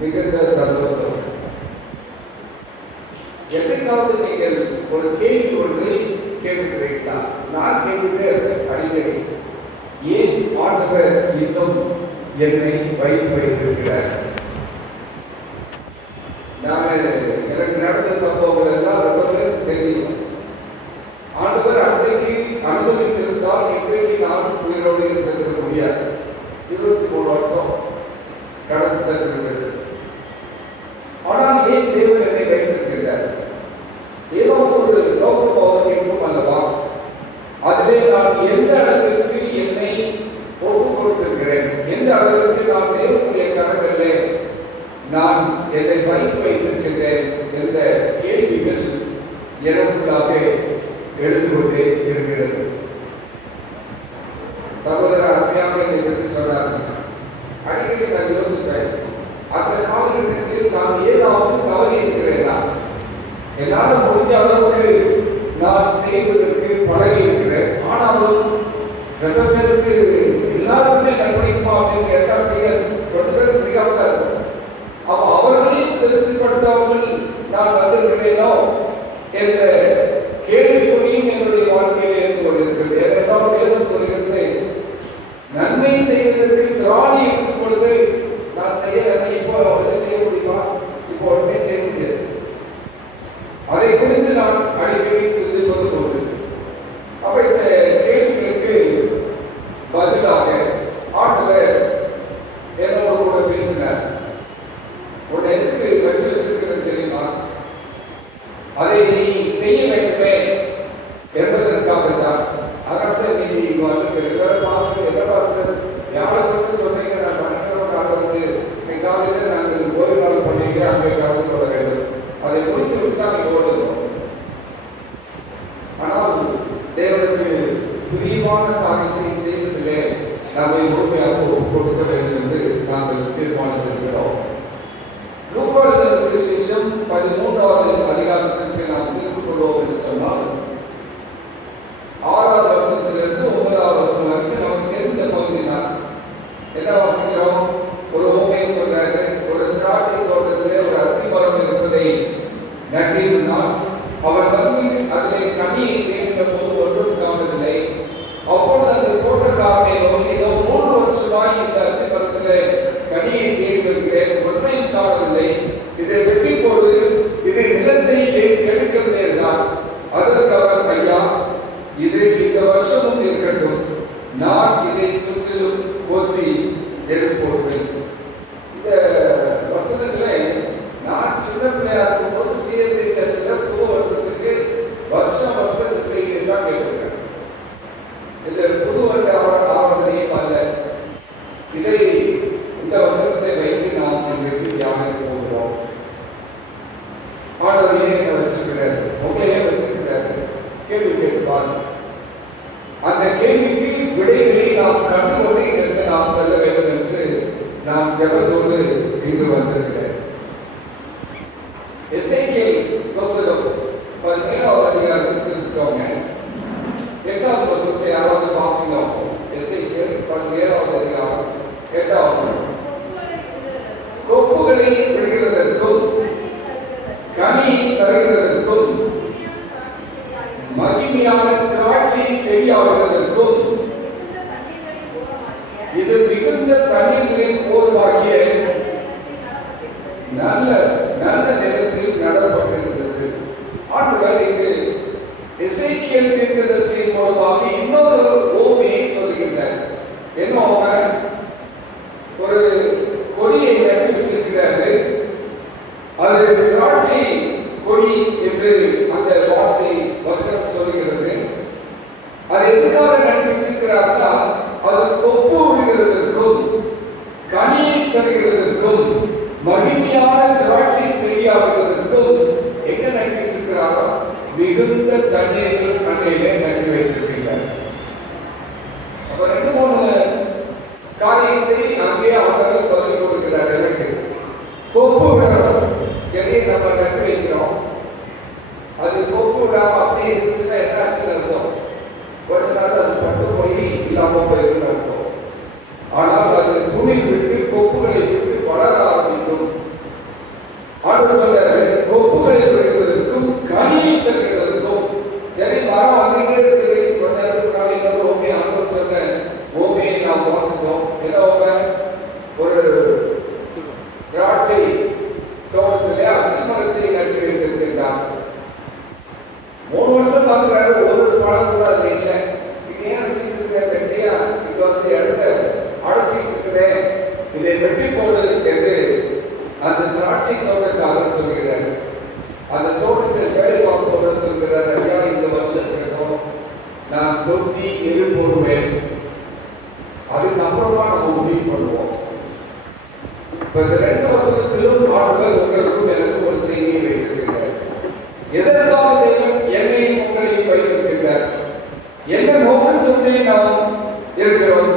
மிகுந்த சந்தோஷம். என்னைக்காவது நீங்கள் ஒரு கேள்வி ஒன்றை கேட்டுக்கிறீங்களா? நான் கேட்டுட்டே இருக்கேன் அடிக்கடி. ஏன் ஆண்டவர் இன்னும் என்னை வைத்திருக்கிறார்? எனக்கு நடந்த சம்பவங்கள் எல்லாம் ரொம்ப பேருக்கு தெரியும். ஆண்டவர் அன்றைக்கு அனுமதித்திருந்தால் இன்றைக்கு நான் உயிரோடு இருந்திருக்க முடியாது. 23 வருஷம் கடந்து சென்றிருக்கிறது. ஆனால் ஏன் தேவன் என்னை வைத்திருக்கிறார்? ஏதாவது ஒரு நோக்கம் அவருக்கு இருக்கும் அல்லவா? அதிலே நான் எந்த அளவிற்கு என்னை ஒப்புக் கொடுத்திருக்கிறேன், எந்த அளவிற்கு நான் தேவனுடைய கரங்களிலே நான் என்னை வைத்திருக்கின்றேன் என்ற கேள்விகள் எனக்குள்ளாக எழுந்து கொண்டே இருக்கிறது. சகோதரர் அருமையாக என்னை பற்றி சொன்னார். அடிக்கடி நான் யோசிப்பேன், அந்த காலகட்டத்தில் நான் ஏதாவது தவறி இருக்கிறேனா? என்னால் முடிஞ்ச அளவுக்கு நான் செய்வதற்கு பழகி இருக்கிறேன். ஆனாலும் ரொம்ப பேருக்கு எல்லாருக்குமே நன்மைக்குமா அப்படின்னு கேட்டால் ரொம்ப பேர் பிடிக்காம தான் இருக்கும். அப்போ அவர்களையும் திருப்திப்படுத்தாமல் நான் வந்திருக்கிறேனோ என்ற கேள்விக்குறியும் என்னுடைய வாழ்க்கையில் இருந்து கொண்டிருக்கிறது. ஏனென்றால் வேதம் சொல்கிறது, நன்மை செய்வதற்கு திராணி இருக்கும் பொழுது நான் செய்யலை. இப்போ வந்து செய்ய முடியுமா? இப்போ உடனே செய்ய முடியாது. அதை குறித்து நான் அடிக்கடி சிந்திப்பது உண்டு. அப்ப இந்த கேள்விகளுக்கு பதிலாக ஆண்டவர் என்னோடு கூட பேசினார். உன்னை எதுக்கு வச்சிருக்கிறது தெரியுமா? அதை நீ செய்ய வேண்டுமே என்பதற்காகத்தான். அதனால நீ பாஸ்டர் யாருக்கு சொன்னீங்க, நான் சனிக்கிழமை வந்து இன்னைக்கு காலையில் நாங்கள் ஓய்வு நாள் பண்ணிட்டு அங்கே கலந்து கொள்ள வேண்டும். அதை முடித்து விட்டுதான் நீங்க ஓடுகிறோம். ஆனால் தேவனுக்கு பிரியமான காரியத்தை செய்வதிலே நம்மை முழுமையாக ஒப்புக் கொடுக்க வேண்டும் என்று நாங்கள் தீர்மானித்திருக்கிறோம். லூக்கா எழுதின சுவிசேஷம் 13வது அதிகாரத்திற்கு நாம் திருப்பிக் கொள்வோம் என்று சொன்னால் 6வது வசனத்திலிருந்து 9வது வசனம் வரைக்கும் நமக்கு தெரிந்த பகுதி தான். என்ன வாசிக்கிறோம்? ஒரு உண்மையை சொல்றாரு. ஒரு திராட்சை தோட்டத்திலே ஒரு அத்திமரம் இருப்பதை நட்டிருந்தான். அவர் வந்து அதிலே கனியை தேடின போது ஒன்றும் காணவில்லை. அப்பொழுது அந்த தோட்டக்காரனை நோக்கி, 3 வருஷமாய் இந்த அத்திமரத்திலே கனியை தேடி வருகிறேன், ஒன்றையும் காணவில்லை. இதை வெட்டி போடு, இதை நிலத்தை கெடுக்கிறதே என்றார். அதற்கு அவர், ஐயா, இது இந்த வருஷமும் இருக்கட்டும், நான் இதை சுற்றிலும் போத்தி போடுவேன். இந்த வசனங்களை நான் சின்ன பிள்ளையா இருக்கும் போது சிஎஸ்ஐ சர்ச்சில் புது வருஷத்துக்கு வருஷம் இந்த செய்தியை தான் கேட்டிருக்கேன். இது புது வருட ஆராதனையும் அல்ல. இதை இந்த வசனத்தை வைத்து நாம் இன்றைக்கு தியானிக்க போகிறோம். ஆண்டவர் ஏன் என்ன வச்சிருக்கிறார்? உங்களையே வச்சிருக்கிறார். கேள்வி கேட்பார். அந்த கேள்விக்கு விடைகளை நாம் கண்டுகொண்டு இங்கிருந்து நாம் செல்ல வேண்டும் என்று நான் ஜெபத்தோடு இங்கு வந்திருக்கிறேன். எசேக்கியேல் புத்தகம் 17வது அதிகாரத்துக்கு இருக்கவங்க 8வது வசனத்தை யாராவது வாசிக்கலாம். எசேக்கியேல் 17வது அதிகாரம் 8வது வசனம். கொப்புகளை விடுகிறதற்கும் கனி தருகிறதற்கும் மகிமையான திராட்சை செடியாகிறதற்கும் இது மிகுந்த தண்ணீர்களின் ஓர்வாகிய நல்ல நல்ல நிலத்தில் நடப்பட்டிருக்கிறது. ஆண்டவர் இங்கு எசேக்கியேல் தீர்க்கதரிசியின் மூலமாக இன்னொரு ஓமையை சொல்லுகின்றார். என்ன ஓமை? ஒரு கொடியை நட்டு வச்சிருக்கிறாரு. அது திராட்சை கொடி என்று அந்த வார்த்தை வசனம் சொல்கிறது. அது எதுக்காக நட்டு வச்சிருக்கிறார்னா, அது கொப்பு விடுகிறதற்கும் கனியை தருகிறதற்கும் மகிமையான திராட்சை செடியாகிறதற்கும் எங்க நட்டு வச்சிருக்கிறாரோ மிகுந்த தண்ணீர்கள் அண்டையிலே நட்டு வைத்திருக்கிறார். அப்ப 2-3 காரியத்தை அங்கே அவர்கள் பதில் கொடுக்கிறார். எனக்கு கொப்பு விடணும். செடியை நம்ம நட்டு வைக்கிறோம், அது கொப்பு விடாம அப்படியே இருந்துச்சுன்னா என்ன ஆச்சுன்னு அர்த்தம்? கொஞ்ச நாள் அது பட்டு போய் இல்லாம போயிருக்குன்னு அர்த்தம். ஆனால் அது துணி விட்டு கொப்புகளை விட்டு வளர ஆரம்பிக்கும். வெட்டி போடு என்று அந்த திராட்சை தோட்டக்காரர் சொல்கிறார். அந்த தோட்டத்தில் வேலை பார்ப்பவர் சொல்கிறார், ஐயா இந்த வருஷத்துக்கும் நான் கொத்தி எரு போடுவேன், அதுக்கப்புறமா நம்ம முடிவு பண்ணுவோம். இப்ப இந்த 2 வருஷத்திலும் ஆண்டவர் உங்களுக்கும் எனக்கு ஒரு செய்தியை வைத்திருக்கிறார். எதற்காக தேவன் என்னையும் உங்களையும் வைத்திருக்கிறார்? என்ன நோக்கத்துடனே நாம் இருக்கிறோம்?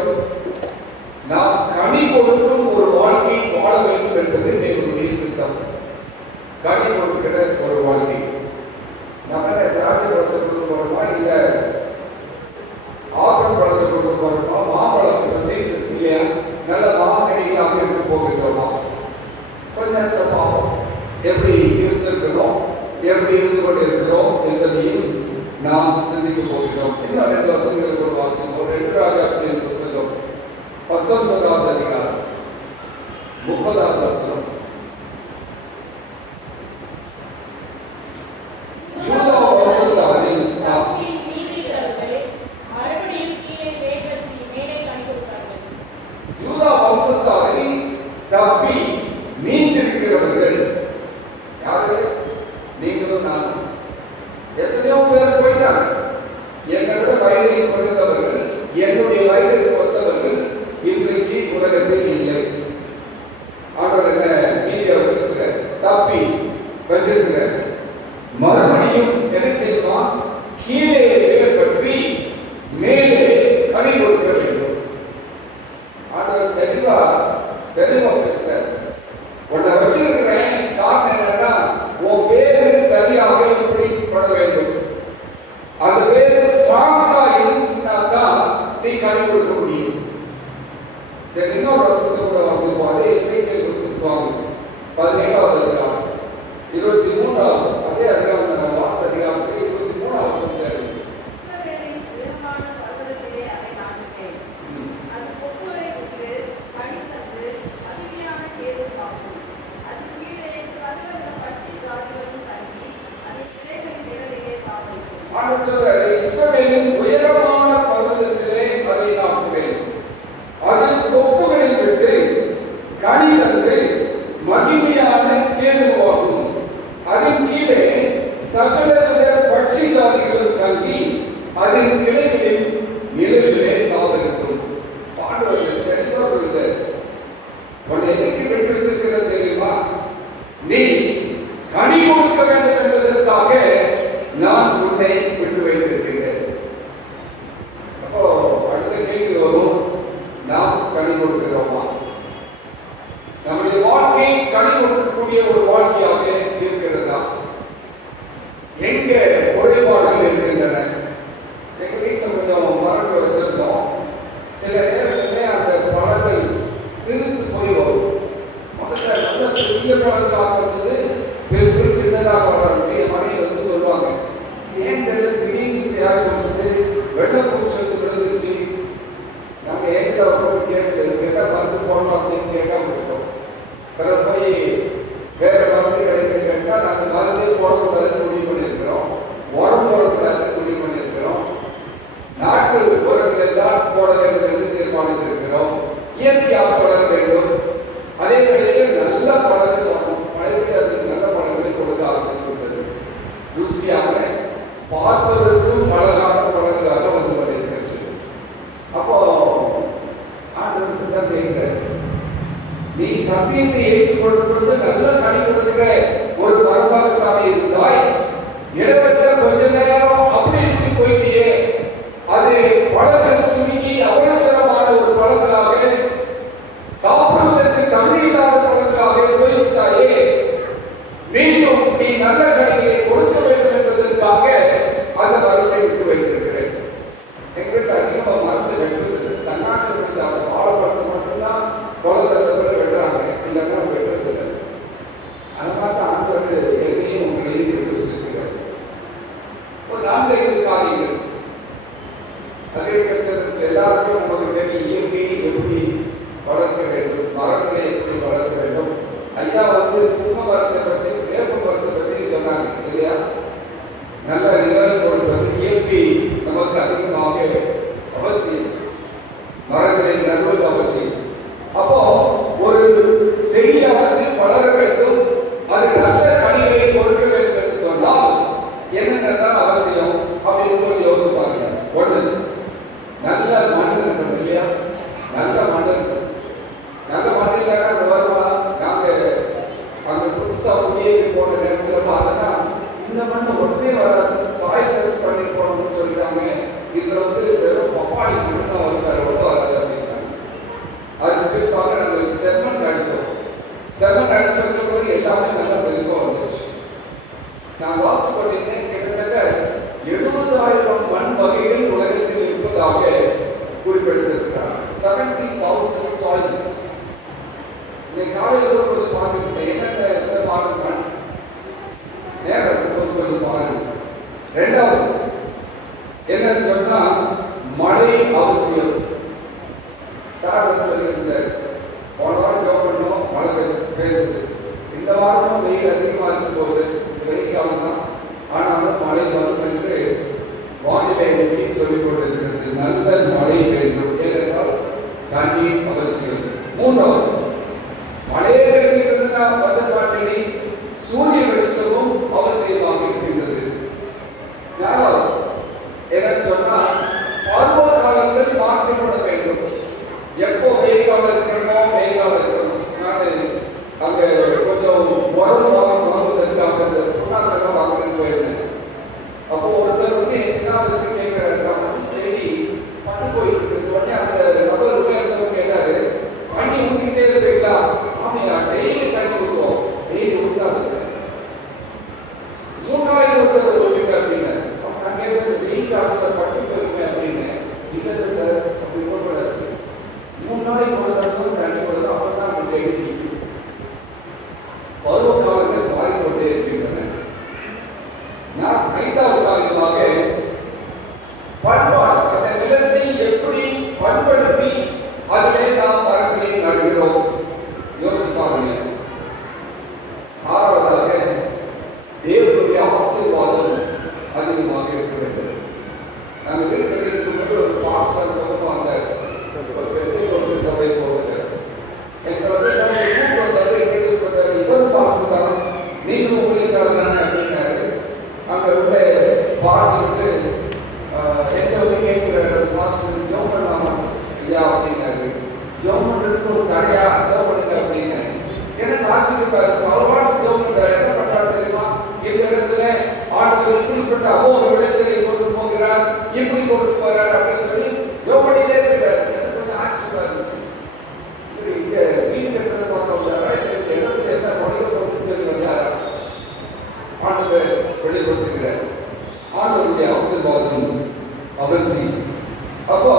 நாம் கனி கொடுக்கும் ஒரு வாழ்க்கை வாழ வேண்டும் என்பது தேவனுடைய சித்தம். கனி கொடுக்கிற ஒரு வாழ்க்கை. நம்ம என்ன திராட்சை பழத்தை கொடுக்க போறோமா, இல்ல ஆப்பிள் பழத்தை கொடுக்க போறோமா? மாம்பழம் சீசன் இல்லையா, நல்ல மாங்கனிகளாக இருக்க போகின்றோமா? கொஞ்ச நேரத்தில் பார்ப்போம் எப்படி இருந்திருக்கிறோம், எப்படி இருந்து கொண்டு இருக்கிறோம் என்பதையும் நாம் சிந்திக்க போகிறோம். இன்னும் 2 வசனங்களுக்கு ஒரு வாசனம். 2 ராஜாக்களின் புத்தகம் 19வது அதிகாரம் 30வது வசனம். யூதா வம்சத்தாரில் தப்பி மீண்டிருக்கிறவர்கள் யாரு? நீங்களும் நானும். எத்தனையோ பேர் போயிட்டாங்க. என்னை விட வயதில் குறைந்தவர்கள், என்னுடைய வயதில் ஒத்தவர்கள் இன்றைக்கு உலகத்தில் இல்லை. ஆண்டவர் என்ன மீதியை வச்சிருக்கிற, தப்பி வச்சிருக்கிற, மறுபடியும் என்ன செய்யலாம்? கீழே பேர் பற்றி மேலே கனி கொடுக்க வேண்டும். ஆண்டவர் தெளிவா பேசுறார். உன்னை வச்சிருக்கிறேன், காரணம் என்னன்னா உன் பேரு சரியாக பிடிக்கப்பட வேண்டும். அந்த பேரு ஸ்ட்ராங்கா இருந்துச்சுன்னா தான் நீ கனி கொடுக்க முடியும். இன்னொரு வசனத்தை கூட வாசிப்பாங்க. இசைக்கியல் புத்தகம் 17வது அதிகாரம் 23வது அதே அதிகாரம் நம்ம வாசித்த அதிகாரத்தில் 23வது வசனத்தை இஸ்ரவேலின் உயரமான பர்வதத்திலே அதை நாட்டுவேன். அது கொப்புகளில் விட்டு கனி தந்து மகிமையான கேதுவாகும். அதன் கீழே சகலவித பட்சி ஜாதிகளும் தங்கி அதன் கிளைகளின் நிழலிலே தாவரிக்கும். பாண்டவர்கள் தெளிவா சொல்லுங்கள். உன்னை எதுக்கு விட்டு வச்சிருக்கிறது தெரியுமா? நீ கனி கொடுக்க வேண்டும் என்பதற்காக நான் உன்னை விட்டு வைத்திருக்கிறேன். அப்போ அடுத்த கேள்வி வரும், நாம் கனி கொடுக்கிறோமா? நம்முடைய வாழ்க்கை கனி கொடுக்கக்கூடிய ஒரு வாழ்க்கையாக இருக்கிறதா? எங்க குறைபாடுகள் இருக்கின்றன? எங்க வீட்டில் கொஞ்சம் மரங்கள் வச்சிருந்தோம். சில நேரங்களிலே அந்த பழங்கள் சிரித்து போய் வரும். முதல்ல நல்ல பெரிய பழங்களாக இருந்தது, பெரிய சின்னதாக வளர்ச்சி. மனைவி வந்து சொல்லுவாங்க, ஏன் திடீர்னு யாரும் வச்சுட்டு வெள்ளப்பூச்சி வந்து விழுந்துச்சு. நம்ம ஏங்கிட்ட போய் கேட்கல, கேட்டா மருந்து போடலாம் அப்படின்னு கேட்காம இருக்கோம். பிறகு போய் வேற மருந்து கிடைக்க கேட்டா நாங்கள் மருந்தே போடக்கூடாதுன்னு முடிவு பண்ணியிருக்கிறோம். உரம் போடக்கூடாதுன்னு முடிவு பண்ணியிருக்கிறோம். நாட்டு உரங்கள் எல்லாம் போட வேண்டும் என்று தீர்மானித்திருக்கிறோம். இயற்கையாக வளர வேண்டும். அதே வேளையில் நல்ல பழங்கள் வரணும். மழைப்படி அதுக்கு நல்ல பழங்களை கொடுக்க ஆரம்பித்துவிட்டது. ருசியாக பார்ப்பதற்கும் அழகான பழங்களாக வந்து கொண்டிருக்கிறது. அப்போ ஆண்டவருக்கு தான் கேட்கிறேன், நீ சத்தியத்தை ஏற்றுக்கொள்ளும் பொழுது நல்ல கனி கொடுக்கிற ஒரு மரபாகத்தானே இருந்தாய். இடத்துல கொஞ்ச நேரம் அப்படி இருந்து போயிட்டியே, அது பழங்கள் சுருங்கி அவலட்சணமான ஒரு பழங்களாக, சாப்பிடுவதற்கு தகுதி இல்லாத பழங்களாக போய்விட்டாயே. மீண்டும் நீ நல்ல கனிகளை கொடுக்க வேண்டும் என்பதற்காக அந்த மரத்தை விட்டு வைத்திருக்கிறேன். எங்களுக்கு அதிகமாக மரத்தை வெட்டுறது தன்னாட்டில் இருந்து அந்த வாழைப்பழத்தை மட்டும்தான் குளத்தண்டத்தில் வெட்டுறாங்க, இல்லைன்னா வெட்டுறதில்லை. அதை பார்த்து ஆண்டவர் என்னையும் உங்களையும் விட்டு வச்சிருக்கிறார். ஒரு 4-5 காரியங்கள் அக்ரிகல்ச்சர் செவன் அடிச்சு வச்ச பிறகு எல்லாமே நல்லா செழிப்பா வந்துச்சு. நான் வாசித்து கொண்டிருந்தேன், கிட்டத்தட்ட 70,000 மண் வகைகள் உலகத்தில் இருப்பதாக குறிப்பிட்டிருக்கிறார். 70,000 சாயில்ஸ். இன்னைக்கு காலையில் ஒரு பார்த்துக்கிட்டேன், என்னென்ன விதமான மண் நேரம் இருக்கும்போது கொஞ்சம் பாருங்க. ரெண்டாவது என்னன்னு சொன்னா மழை அவசியம். சார் சொல்லியிருந்தார், போன வாரம் ஜோம் பண்ணோம், மழை பெய்யுது. இந்த வாரமும் வெயில் அதிகமாக இருக்கும் போது வெயில் காலம் தான், ஆனாலும் மழை வரும் என்று வானிலை அறிக்கை சொல்லிக் கொண்டிருக்கிறது. நல்ல மழை வேண்டும், ஏனென்றால் தண்ணீர் அவசியம். மூன்றாவது மழையே பெய்கின்றதுன்னா பதப்பாச்செடி சூரிய வெளிச்சமும் அவசியமாக இருக்கின்றது. நாலாவது என்னன்னு சொன்னா பருவ காலங்கள் மாற்றப்பட வேண்டும். எப்போ வெயில் காலம் இருக்கணுமோ வெயில் காலம் இருக்கணும். நான் அங்க கொஞ்சம் உரம் வாங்குவதற்காக புண்ணாக்கெல்லாம் வாங்குறது போயிருந்தேன். அப்போ ஒருத்தர் வந்து என்ன கேட்கிறாரு, செடி பட்டு போயிட்டு இருக்கு. உடனே அந்த நபர் உள்ள இருந்தவர் கேட்டாரு, தண்ணி ஊற்றிக்கிட்டே இருப்பீங்களா? ஆமையா, டெய்லி தண்ணி ஊற்றுவோம். டெய்லி ஊற்றாதுங்க, 3 நாளைக்கு ஒருத்தர் ஊற்றுங்க அப்படின்னு. அப்போ நான் கேட்டேன், வெயில் காலத்தில் பட்டு போயிருமே அப்படின்னு. இல்லை சார், அப்படி போடக்கூடாது, 3 நாளைக்கு ஒரு தடவை தண்ணி கொடுத்து அப்போ தான் அந்த செடி நிற்கும். பருவ காலங்கள் மாறிக்கொண்டே இருக்கின்றன. நான் 5வது காரியமாக பண்பாடு, அந்த நிலத்தை எப்படி பண்படுத்தி அதிலே நாம் மரங்களை நடுகிறோம் யோசிப்பாங்க. 6வதாக தேவனுடைய ஆசீர்வாதம் அதிகமாக இருக்க வேண்டும். நாங்கள் இருக்கிறதுக்கு முன்பு ஒரு பாஸ்டர் பக்கமாக அந்த சபை போவது எங்களோட கூட்டு வந்தாரு, இன்ட்ரடியூஸ் பண்ணாரு. இவரும் பாஸ்டர் தான், நீங்களும் உங்களுக்கு தானே அப்படின்னாரு. அங்கே உள்ள பார்த்துட்டு எங்க வந்து கேட்கிறாரு, மாஸ்டர் ஜோம் பண்ணலாமா ஐயா அப்படின்னாரு. ஜோம் பண்றதுக்கு ஒரு தடையா, ஜோம் பண்ணுங்க அப்படின்னு. எனக்கு ஆச்சரியப்பாரு, சலவான ஜோம் பண்றாரு. என்ன பண்றாரு தெரியுமா? இந்த இடத்துல ஆண்டுகள் இப்படிப்பட்ட அமோக விளைச்சலை கொண்டு போகிறார், இப்படி கொண்டு போறார் அப்படின்னு சொல்லி ஜோம் பண்ணிட்டே இருக்கிறார். எனக்கு கொஞ்சம் ஆச்சரியமா இருந்துச்சு. இங்க வீடு கட்டுறதை பார்க்க வந்தாரா, இல்லை இந்த இடத்துல என்ன மனித பொருட்கள் சொல்லி வந்தாரா? ஆண்டுகள் வெளிப்படுத்துகிறார். ஆண்டவருடைய ஆசீர்வாதம் அவசியம். அப்போ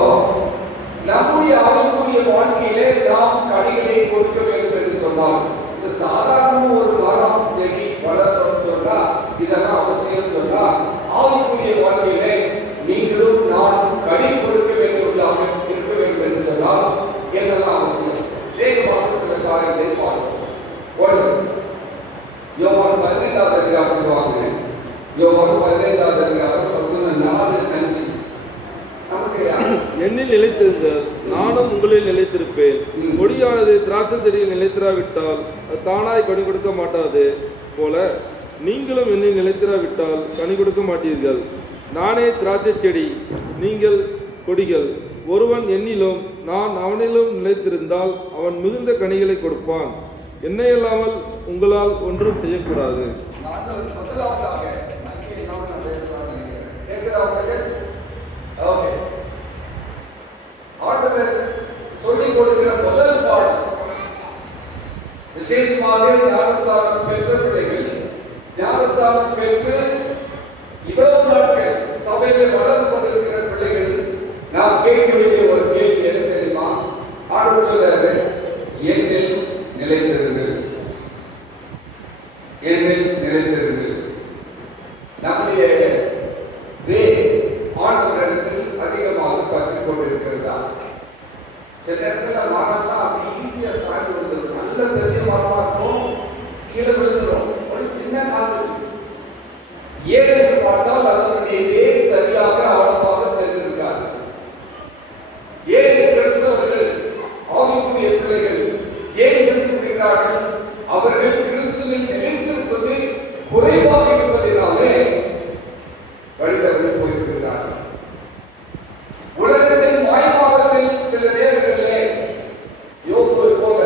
நம்முடைய ஆவிக்குரிய வாழ்க்கையிலே நாம் கனிகளை கொடுக்க வேண்டும் என்று சொன்னால், இது சாதாரண ஒரு மரம் செடி வளர்க்கணும்னு சொன்னா இதெல்லாம் அவசியம் சொன்னா, ஆவிக்குரிய வாழ்க்கையிலே நீங்களும் நான் கனி கொடுக்க வேண்டியவர்களாக இருக்க வேண்டும் என்று சொன்னால் என்னெல்லாம் அவசியம்? வேகமாக சில காரியங்களை பார்ப்போம். ஒன்று, யோவான் 15வது அதிகாரத்துக்கு வாங்க. யோவான் 15வது அதிகாரம் வசனம் 4-5. என்னில் நிலைத்திருந்தால் நானும் உங்களில் நிலைத்திருப்பேன். கொடியானது திராட்சை செடியில் நிலைத்திராவிட்டால் அது தானாய் கனி கொடுக்க மாட்டாது போல, நீங்களும் என்னில் நிலைத்திராவிட்டால் கனி கொடுக்க மாட்டீர்கள். நானே திராட்சை செடி, நீங்கள் கொடிகள். ஒருவன் என்னிலும் நான் அவனிலும் நிலைத்திருந்தால் அவன் மிகுந்த கனிகளை கொடுப்பான். என்னை இல்லாமல் உங்களால் ஒன்றும் செய்யக்கூடாது. ஆண்டவர் சொல்லிக் கொடுக்கிற முதல் பாடம், விசேஷமாக ஞானஸ்தானம் பெற்ற பிள்ளைகள், ஞானஸ்தானம் பெற்று இவ்வளவு நாட்கள் சபையில் வளர்ந்து கொண்டிருக்கிற பிள்ளைகள் நாம் கேட்க வேண்டிய ஒரு கேள்வி என்ன தெரியுமா? ஆண்டவர் சொல்றாரு, என்னில் நிலைத்திருங்கள், என்னில் நிலைத்திருங்கள். நம்முடைய ஆண்டவரிடத்தில் அதிகமாக பற்றி கொண்டிருக்கிறதா? சில நேரத்தில் மரம்லாம் அப்படி ஈஸியா சாய்ந்து விழுந்துடும். நல்ல பெரிய மரமா இருக்கும், கீழே விழுந்துடும். ஒரு சின்ன காத்து ஏன் என்று பார்த்தால் அதனுடைய வேர் சரியாக ஆழமாக சென்றிருக்காங்க. ஏன் கிறிஸ்தவர்கள், ஆவிக்குரிய பிள்ளைகள் ஏன் விழுந்து விடுகிறார்கள்? அவர்கள் கிறிஸ்துவில் நிலைத்திருப்பது குறைவாக இருப்பதினாலே வழிதவறி போய்விடுகிறார்கள். உலகத்தின் மாயமாகத்தில் சில நேரங்களிலே யோபுவை போல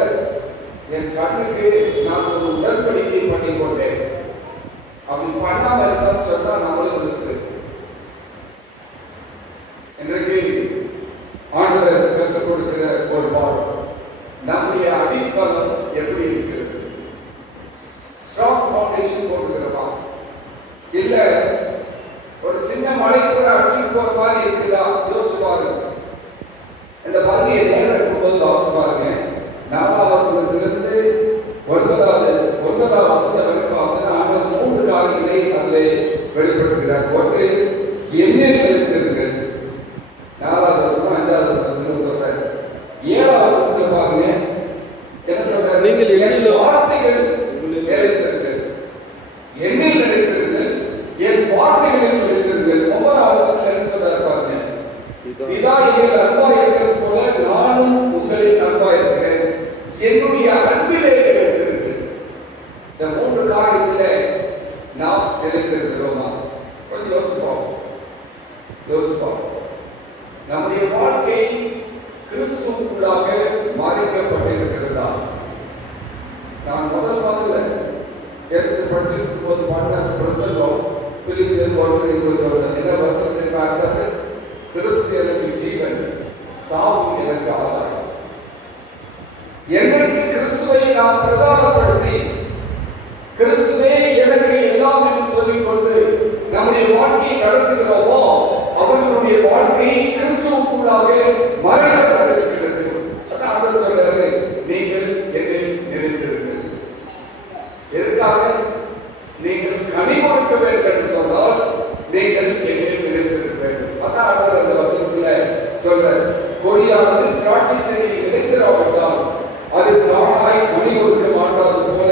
என் கண்ணுக்கு நான் ஒரு உடன்படிக்கை பண்ணி கொண்டேன், அப்படி பண்ணாம இருந்தோம் சொன்னா நம்மளும் இருக்கு. இன்றைக்கு ஆண்டவர் கற்றுக் கொடுக்கிற ஒரு பாடம், நம்முடைய அடித்தளம் எப்படி இருக்கிறது? நீங்கள் என் என்னிலும் வார்த்தைகள் நிலைத்திருங்கள், என்னில் நிலைத்திருங்கள், என் வார்த்தைகளில் நிலைத்திருங்கள். 9 வசனத்தில் என்ன சொல்றாரு பாருங்க, பிதா என்னில் அன்பாய் இருக்கிறது போல நானும் உங்களில் அன்பாய் இருக்கிறேன், என்னுடைய அன்பிலே நிலைத்திருங்கள். இந்த 3 காரியத்திலே நாம் நிலைத்திருக்கிறோமா? கொஞ்சம் யோசிப்போம். நம்முடைய வாழ்க்கை கிறிஸ்துவுக்குள்ளாக மாறிக்கப்பட்டிருக்கிறதா? நான் முதல்ல கேட்டு படிச்சிருக்கும் போது பாடின பிரசங்கம் பிலிப்பியர் 1:21 என்ன வசனத்தை பார்த்தாரு? கிறிஸ்து எனக்கு ஜீவன், சாவு எனக்கு ஆதாயம். என்னைக்கு கிறிஸ்துவை நாம் பிரதானப்படுத்தி கிறிஸ்துவே எனக்கு எல்லாம் என்று சொல்லிக்கொண்டு நம்முடைய வாழ்க்கையை நடத்துகிறோமோ அவர்களுடைய வாழ்க்கை கிறிஸ்துவுக்குள்ளாக மறைக்கப்பட்டிருக்கிறது. அதான் ஆண்டவர் சொல்றாரு, நீங்கள் என்னில் நிலைத்திருங்கள். எதற்காக? நீங்கள் கனி கொடுக்க வேண்டும் என்று சொன்னால் நீங்கள் என்னில் நிலைத்திருக்க வேண்டும். அதான் ஆண்டவர் அந்த வசனத்துல சொல்றார், கொடியானது திராட்சை செடியில் நிலைத்திராவிட்டால் அது தானாய் கனி கொடுக்க மாட்டாது போல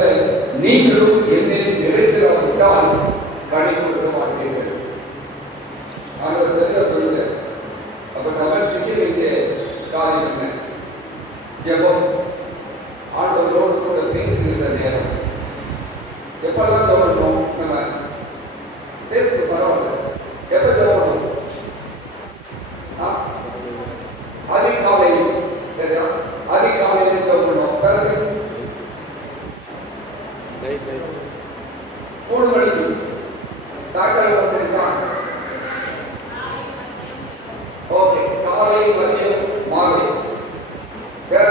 நீங்களும் என்னில் நிலைத்திராவிட்டால் கனி கொடுக்க மாட்டீர்கள். ஆண்டவர் தெளிவா சொல்லுங்க. அப்ப நம்ம செய்ய வேண்டிய காரியம் என்ன? ஜெபம். ஆண்டவரோடு கூட பேசுகிற நேரம். எப்பெல்லாம் ஜெபம் பண்ணணும்? நம்ம பேசுறது பரவாயில்ல. எப்ப ஜெபம் பண்ணணும்? அதிகாலை. சரியா? அதிகாலையில் ஜெபம் பண்ணணும். பிறகு 3 மணிக்கு சாயங்காலம் பண்ணிருக்கான். ஓகே, காலை, மதியம், மாலை. வேற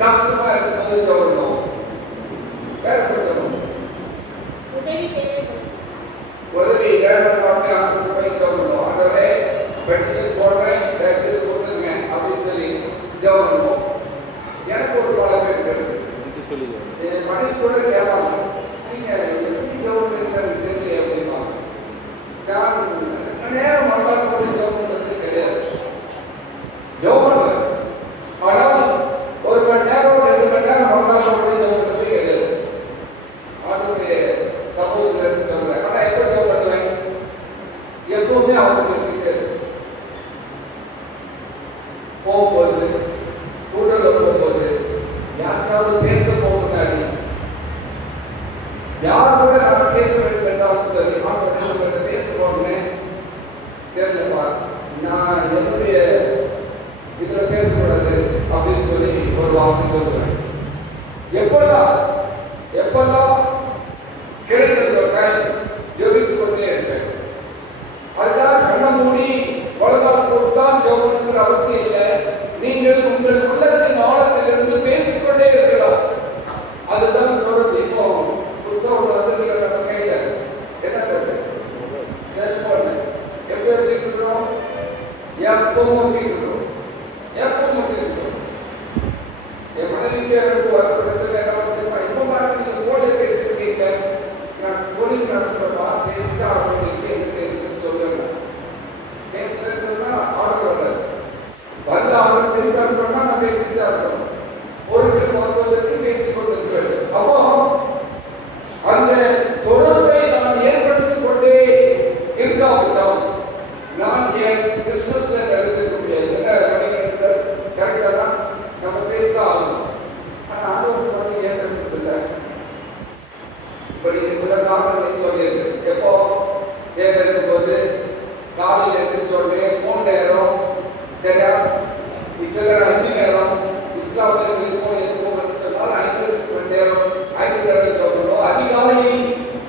கஷ்டமா இருக்கும்போது ஜெபம். வேற ஜெபம். உதவி வேணும் அப்படின்னு போய் ஜெபம். ஆண்டவரே பெட்டிஷன் போடுறேன், தயவுசெய்து கொடுத்துருங்க அப்படின்னு சொல்லி ஜெபம். எனக்கு ஒரு பழக்கம் இருக்கிறது. என் மனைவி கூட கேட்பாங்க, நீங்க எப்படி ஜெபம் பண்ணுறது தெரியல அப்படிம்பாங்க. நான் நேரம் வந்தாலும் கூட ஜெபம் பண்ணுறது கிடையாது. ஜெபம் பண்ணுவேன், ஆனால் 1 மணி நேரம் 2 மணி நேரம் வந்தாலும் கூட ஜெபம் பண்ணுறதே கிடையாது. ஆண்டவருடைய சமூகத்தில் சொல்றேன். ஆனால் எப்போ ஜெபம் பண்ணுவேன்? எப்பவுமே அவங்க பேசிட்டே இருக்கு. போகும்போது, ஸ்கூட்டர்ல போகும்போது, யாருக்காவது பேச போகும்போது, யார் கூட நான் பேச வேண்டும் என்றாலும் சரி, ஆண்டவர் பேச போகிறேன் தெரியலப்பா, நான் என்னுடைய இதில் பேசக்கூடாது அப்படின்னு சொல்லி ஒரு வார்த்தை சொல்லுவேன். எப்பெல்லாம் கிடைக்கிற டைம் ஜெபித்துக் கொண்டே இருப்பேன். அதுக்காக கண்ணை மூடி வலதால் போட்டுதான் ஜெபம்ங்கிற அவசியம் இல்லை. நீங்கள் உங்கள் உள்ளத்தின் ஆழத்திலிருந்து பேசிக்கொண்டே இருக்கலாம். அதுதான் தொடர்ந்து. இப்போ புதுசாக ஒரு வந்துருக்கிற நம்ம கையில என்ன செல்போன் எப்படி வச்சுட்டு இருக்கிறோம்? எப்பவும் வச்சுட்டு இருக்கிறோம். என் மனைவிக்கு எனக்கு வர பிரச்சனை என்ன தெரியுமா? இப்போ பாருங்க, நீங்க போன்ல பேசிருக்கீங்க, நான் தொழில் நடத்துறப்பா பேசிட்டு அவங்களுக்கு என்ன செய்யுதுன்னு சொல்லுங்க. பேசுறதுன்னா ஆர்டர் வராது. வந்து அவங்க திருப்பி அனுப்பணும்னா நான் பேசிட்டு தான் இருக்கணும். பொருட்கள் வாங்குவதற்கு பேசிக்கொண்டு இருக்கிறது. அப்போ அந்த தொடர்பை நான் ஏற்படுத்திக் கொண்டே இருக்காவிட்டால் நான் என் பிசினஸ்ல நினைச்சிருக்க முடியாது. என்ன சார், கரெக்டா தான் நம்ம பேச ஆகணும். ஆனா ஆண்டவருக்கு மட்டும் ஏன் பேசுறது இல்லை? இப்ப நீங்க சில காரணங்களை சொல்லியிருக்கு. எப்போ தேவை இருக்கும்போது காலையில் எந்திரிச்ச உடனே 3 நேரம், சரியா? சிலர் 5 நேரம், இஸ்லாமியர்களுக்கு எப்போ சொன்னால் 5 மணி நேரம், 5 நேரம் சொல்லணும். அதிகாலையில்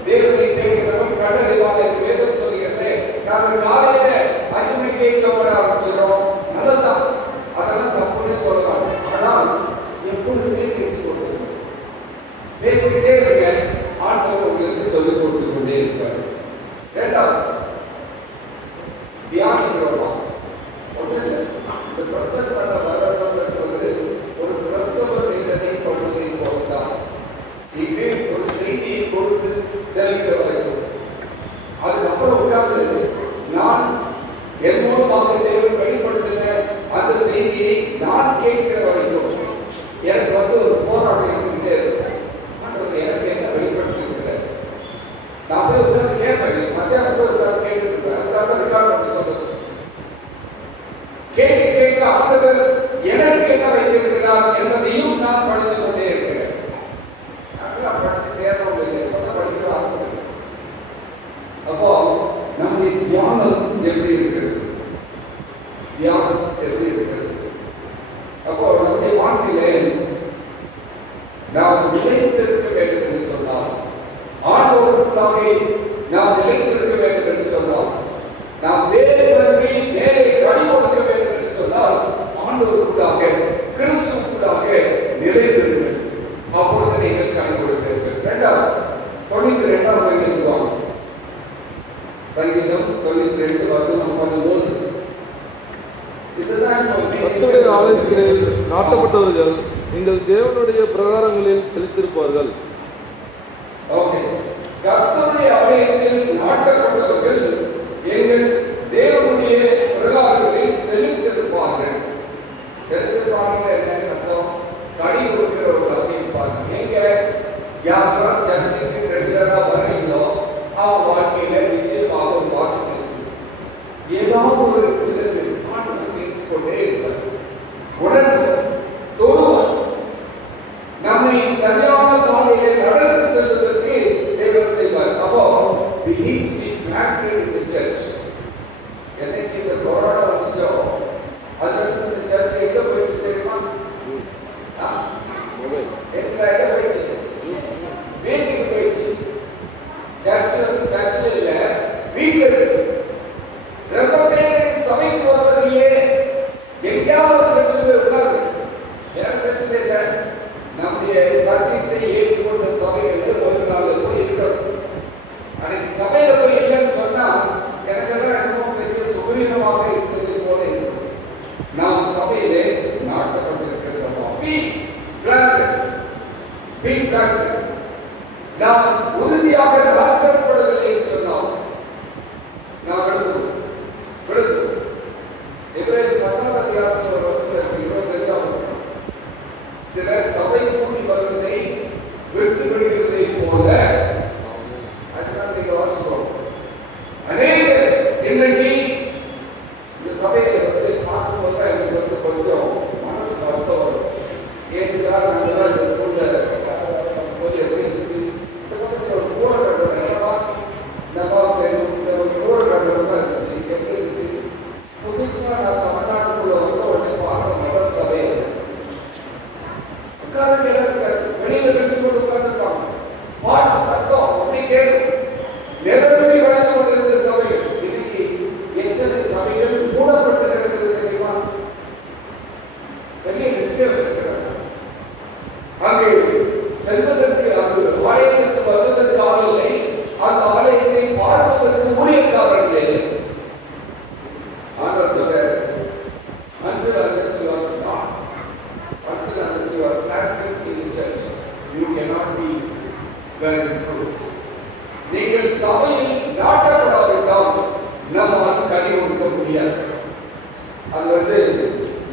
தேவனை தேடுகிறவன் கண்டறிவான் என்று வேதம் சொல்கிறது. நாங்கள் காலையில 5 மணிக்கே ஜெபம் ஆரம்பிச்சிடும். நல்லதான், அதெல்லாம் தப்புன்னு சொல்றாங்க. ஆனால் எப்பொழுதுமே பேசிக்கிட்டே இருங்க. ஆண்டவர் உங்களுக்கு சொல்லிக் கொடுத்து கொண்டே இருப்பார். 2வது, தியானிக்கிறோமா? ஒன்றும் இல்லை, இந்த பிரசன்ட் பண்ண வர்றது ஒரு பிரசவ வேதனை பண்ணுவதை போலதான். இது ஒரு செய்தியை கொடுத்து நான் கேட்கிற வரைக்கும் எனக்கு வந்து ஒரு போராட்டம் இருந்துகிட்டே இருக்கும். ஆண்டவர் எனக்கு என்ன வெளிப்படுத்தி இருக்கிறார். நான் போய் உட்கார்ந்து கேட்பேன். மத்தியானம் போய் உட்கார்ந்து கேட்டுட்டு இருப்பேன். அதுக்காக ரெக்கார்ட் பண்ணி சொல்றது. கேட்க கேட்க ஆண்டவர் எனக்கு என்ன வைத்திருக்கிறார் என்பதையும் நான் படித்துக் கொண்டே இருக்கிறேன். அதெல்லாம் படிச்சு தேர்தல் இல்லை, படிக்க ஆரம்பிச்சு. அப்போ நம்முடைய தியானம் எப்படி இருக்கிறது? தியானம் எப்படி இருக்கிறது? அப்போ நம்முடைய வாழ்க்கையிலே நாம் நிலைத்திருக்க வேண்டும் என்று சொன்னால், ஆண்டவருக்குள்ளாக நாம் நிலைத்திருக்க வேண்டும் என்று சொன்னால், நாம் வேறு பற்றி மேலே கனி கொடுக்க வேண்டும் என்று சொன்னால், ஆண்டவருக்குள்ளாக கிறிஸ்துவுக்குள்ளாக நிலைத்திருங்கள். அப்பொழுது நீங்கள் கனி கொடுப்பீர்கள். 92 சங்கீதம் வாங்க. சங்கீதம் 92 வசனம் 13. இதுதான் கர்த்தருடைய ஆலயத்திலே நாட்டப்பட்டவர்கள் நீங்கள் தேவனுடைய பிரகாரங்களில் செலுத்திருப்பார்கள். ஓகே, கர்த்தருடைய ஆலயத்தில் நாட்டப்பட்டவர்கள் எங்கள் தேவனுடைய பிரகாரங்களில் செலுத்திருப்பார்கள். செலுத்திருப்பார்கள் என்ன அர்த்தம்? கனி கொடுக்கிறவர்களாக இருப்பார்கள். எங்க யாரெல்லாம் சர்ச்சுக்கு ரெகுலரா வர்றீங்களோ அவங்க வாழ்க்கையில நிச்சயமாக ஒரு வாக்கு இருக்கு. ஏதாவது ஒரு விதத்தில் ஆண்டவர் பேசிக்கொண்டே இருப்பார். உணர்ந்து தொடுவார். நம்மை சரியான பாதையிலே நடந்து செல்வதற்கு தேவன் செய்வார். அப்போ we need to be planted in the church. என்னைக்கு இந்த கொரோனா வந்துச்சோ அதுல இந்த சர்ச் எங்க போயிடுச்சு தெரியுமா? எங்க போயிடுச்சு? வீட்டுக்கு போயிடுச்சு. சர்ச்ல இல்ல, வீட்டுல இருக்கு. ரொம்ப பேர் சபைக்கு வருவதையே எங்கேயாவது சர்ச்சில் உட்கார்ந்து, ஏன் சர்ச்சில் இல்ல, நம்முடைய சத்தியத்தை ஏற்றுக்கொண்ட சபைகள் ஒரு நாள் போய் இருக்கணும். அன்னைக்கு சபையில போய் இல்லைன்னு சொன்னா எனக்கெல்லாம் இன்னும் பெரிய சுகவீனமாக இருப்பது போல இருக்கும். நாம் சபையிலே நாட்டப்பட்டிருக்கிறோம். Be planted. நாம் உறுதியாக நாட்டப்படவில்லை என்று சொன்னோம். நாம் விழுந்து எபிரேயர் 10ஆம் அதிகாரத்தில் ஒரு வசனம் இருக்கு, 22ஆம் வசனம். சிலர் சபை கூடி வருவதை விட்டு விடுகிறதை போல, அதுதான் நீங்க வாசிப்போம். அநேகர் இன்றைக்கு இந்த சபையை வந்து பார்க்கும்போது எனக்கு வந்து கொஞ்சம் மனசு வருத்தம் வரும். ஏற்றுதான் நாங்கள்லாம் இந்த ஸ்கூல்ல போய் எப்படி இருந்துச்சு, இந்த பக்கத்தில் ஒரு கூரை கட்டணம் இடமா நம்ம ஒரு கூரை கட்டணம் தான் இருந்துச்சு. எப்படி இருந்துச்சு? புதுசாக நான் தமிழ்நாட்டுக்குள்ள வந்து உடனே பார்த்த முதல் சபை உட்கார்ந்து இருக்காரு. வெளியில விட்டு கொண்டு உட்கார்ந்துருப்பாங்க. பாட்டு சத்தம் அப்படி கேட்கும். நிரம்பி வளர்ந்து கொண்டிருந்த சபைகள் இன்னைக்கு எத்தனை சபைகள் மூடப்பட்டு கிடக்கிறது தெரியுமா? பெரிய லிஸ்டே வச்சிருக்கிறாங்க. அங்கு செல்வதற்கு, அங்கு ஆலயத்திற்கு வருவதற்கு ஆள் இல்லை, அந்த ஆலயத்தை பார்ப்பதற்கு ஊழியக்காரர்கள் இல்லை. ஆண்டவர் சொல்றாரு, until unless you are not, until unless you are planted in the church, you cannot be bearing fruits. நீங்கள் சபையில் நாட்டப்படாவிட்டால் நம்மால் கனி கொடுக்க முடியாது. அது வந்து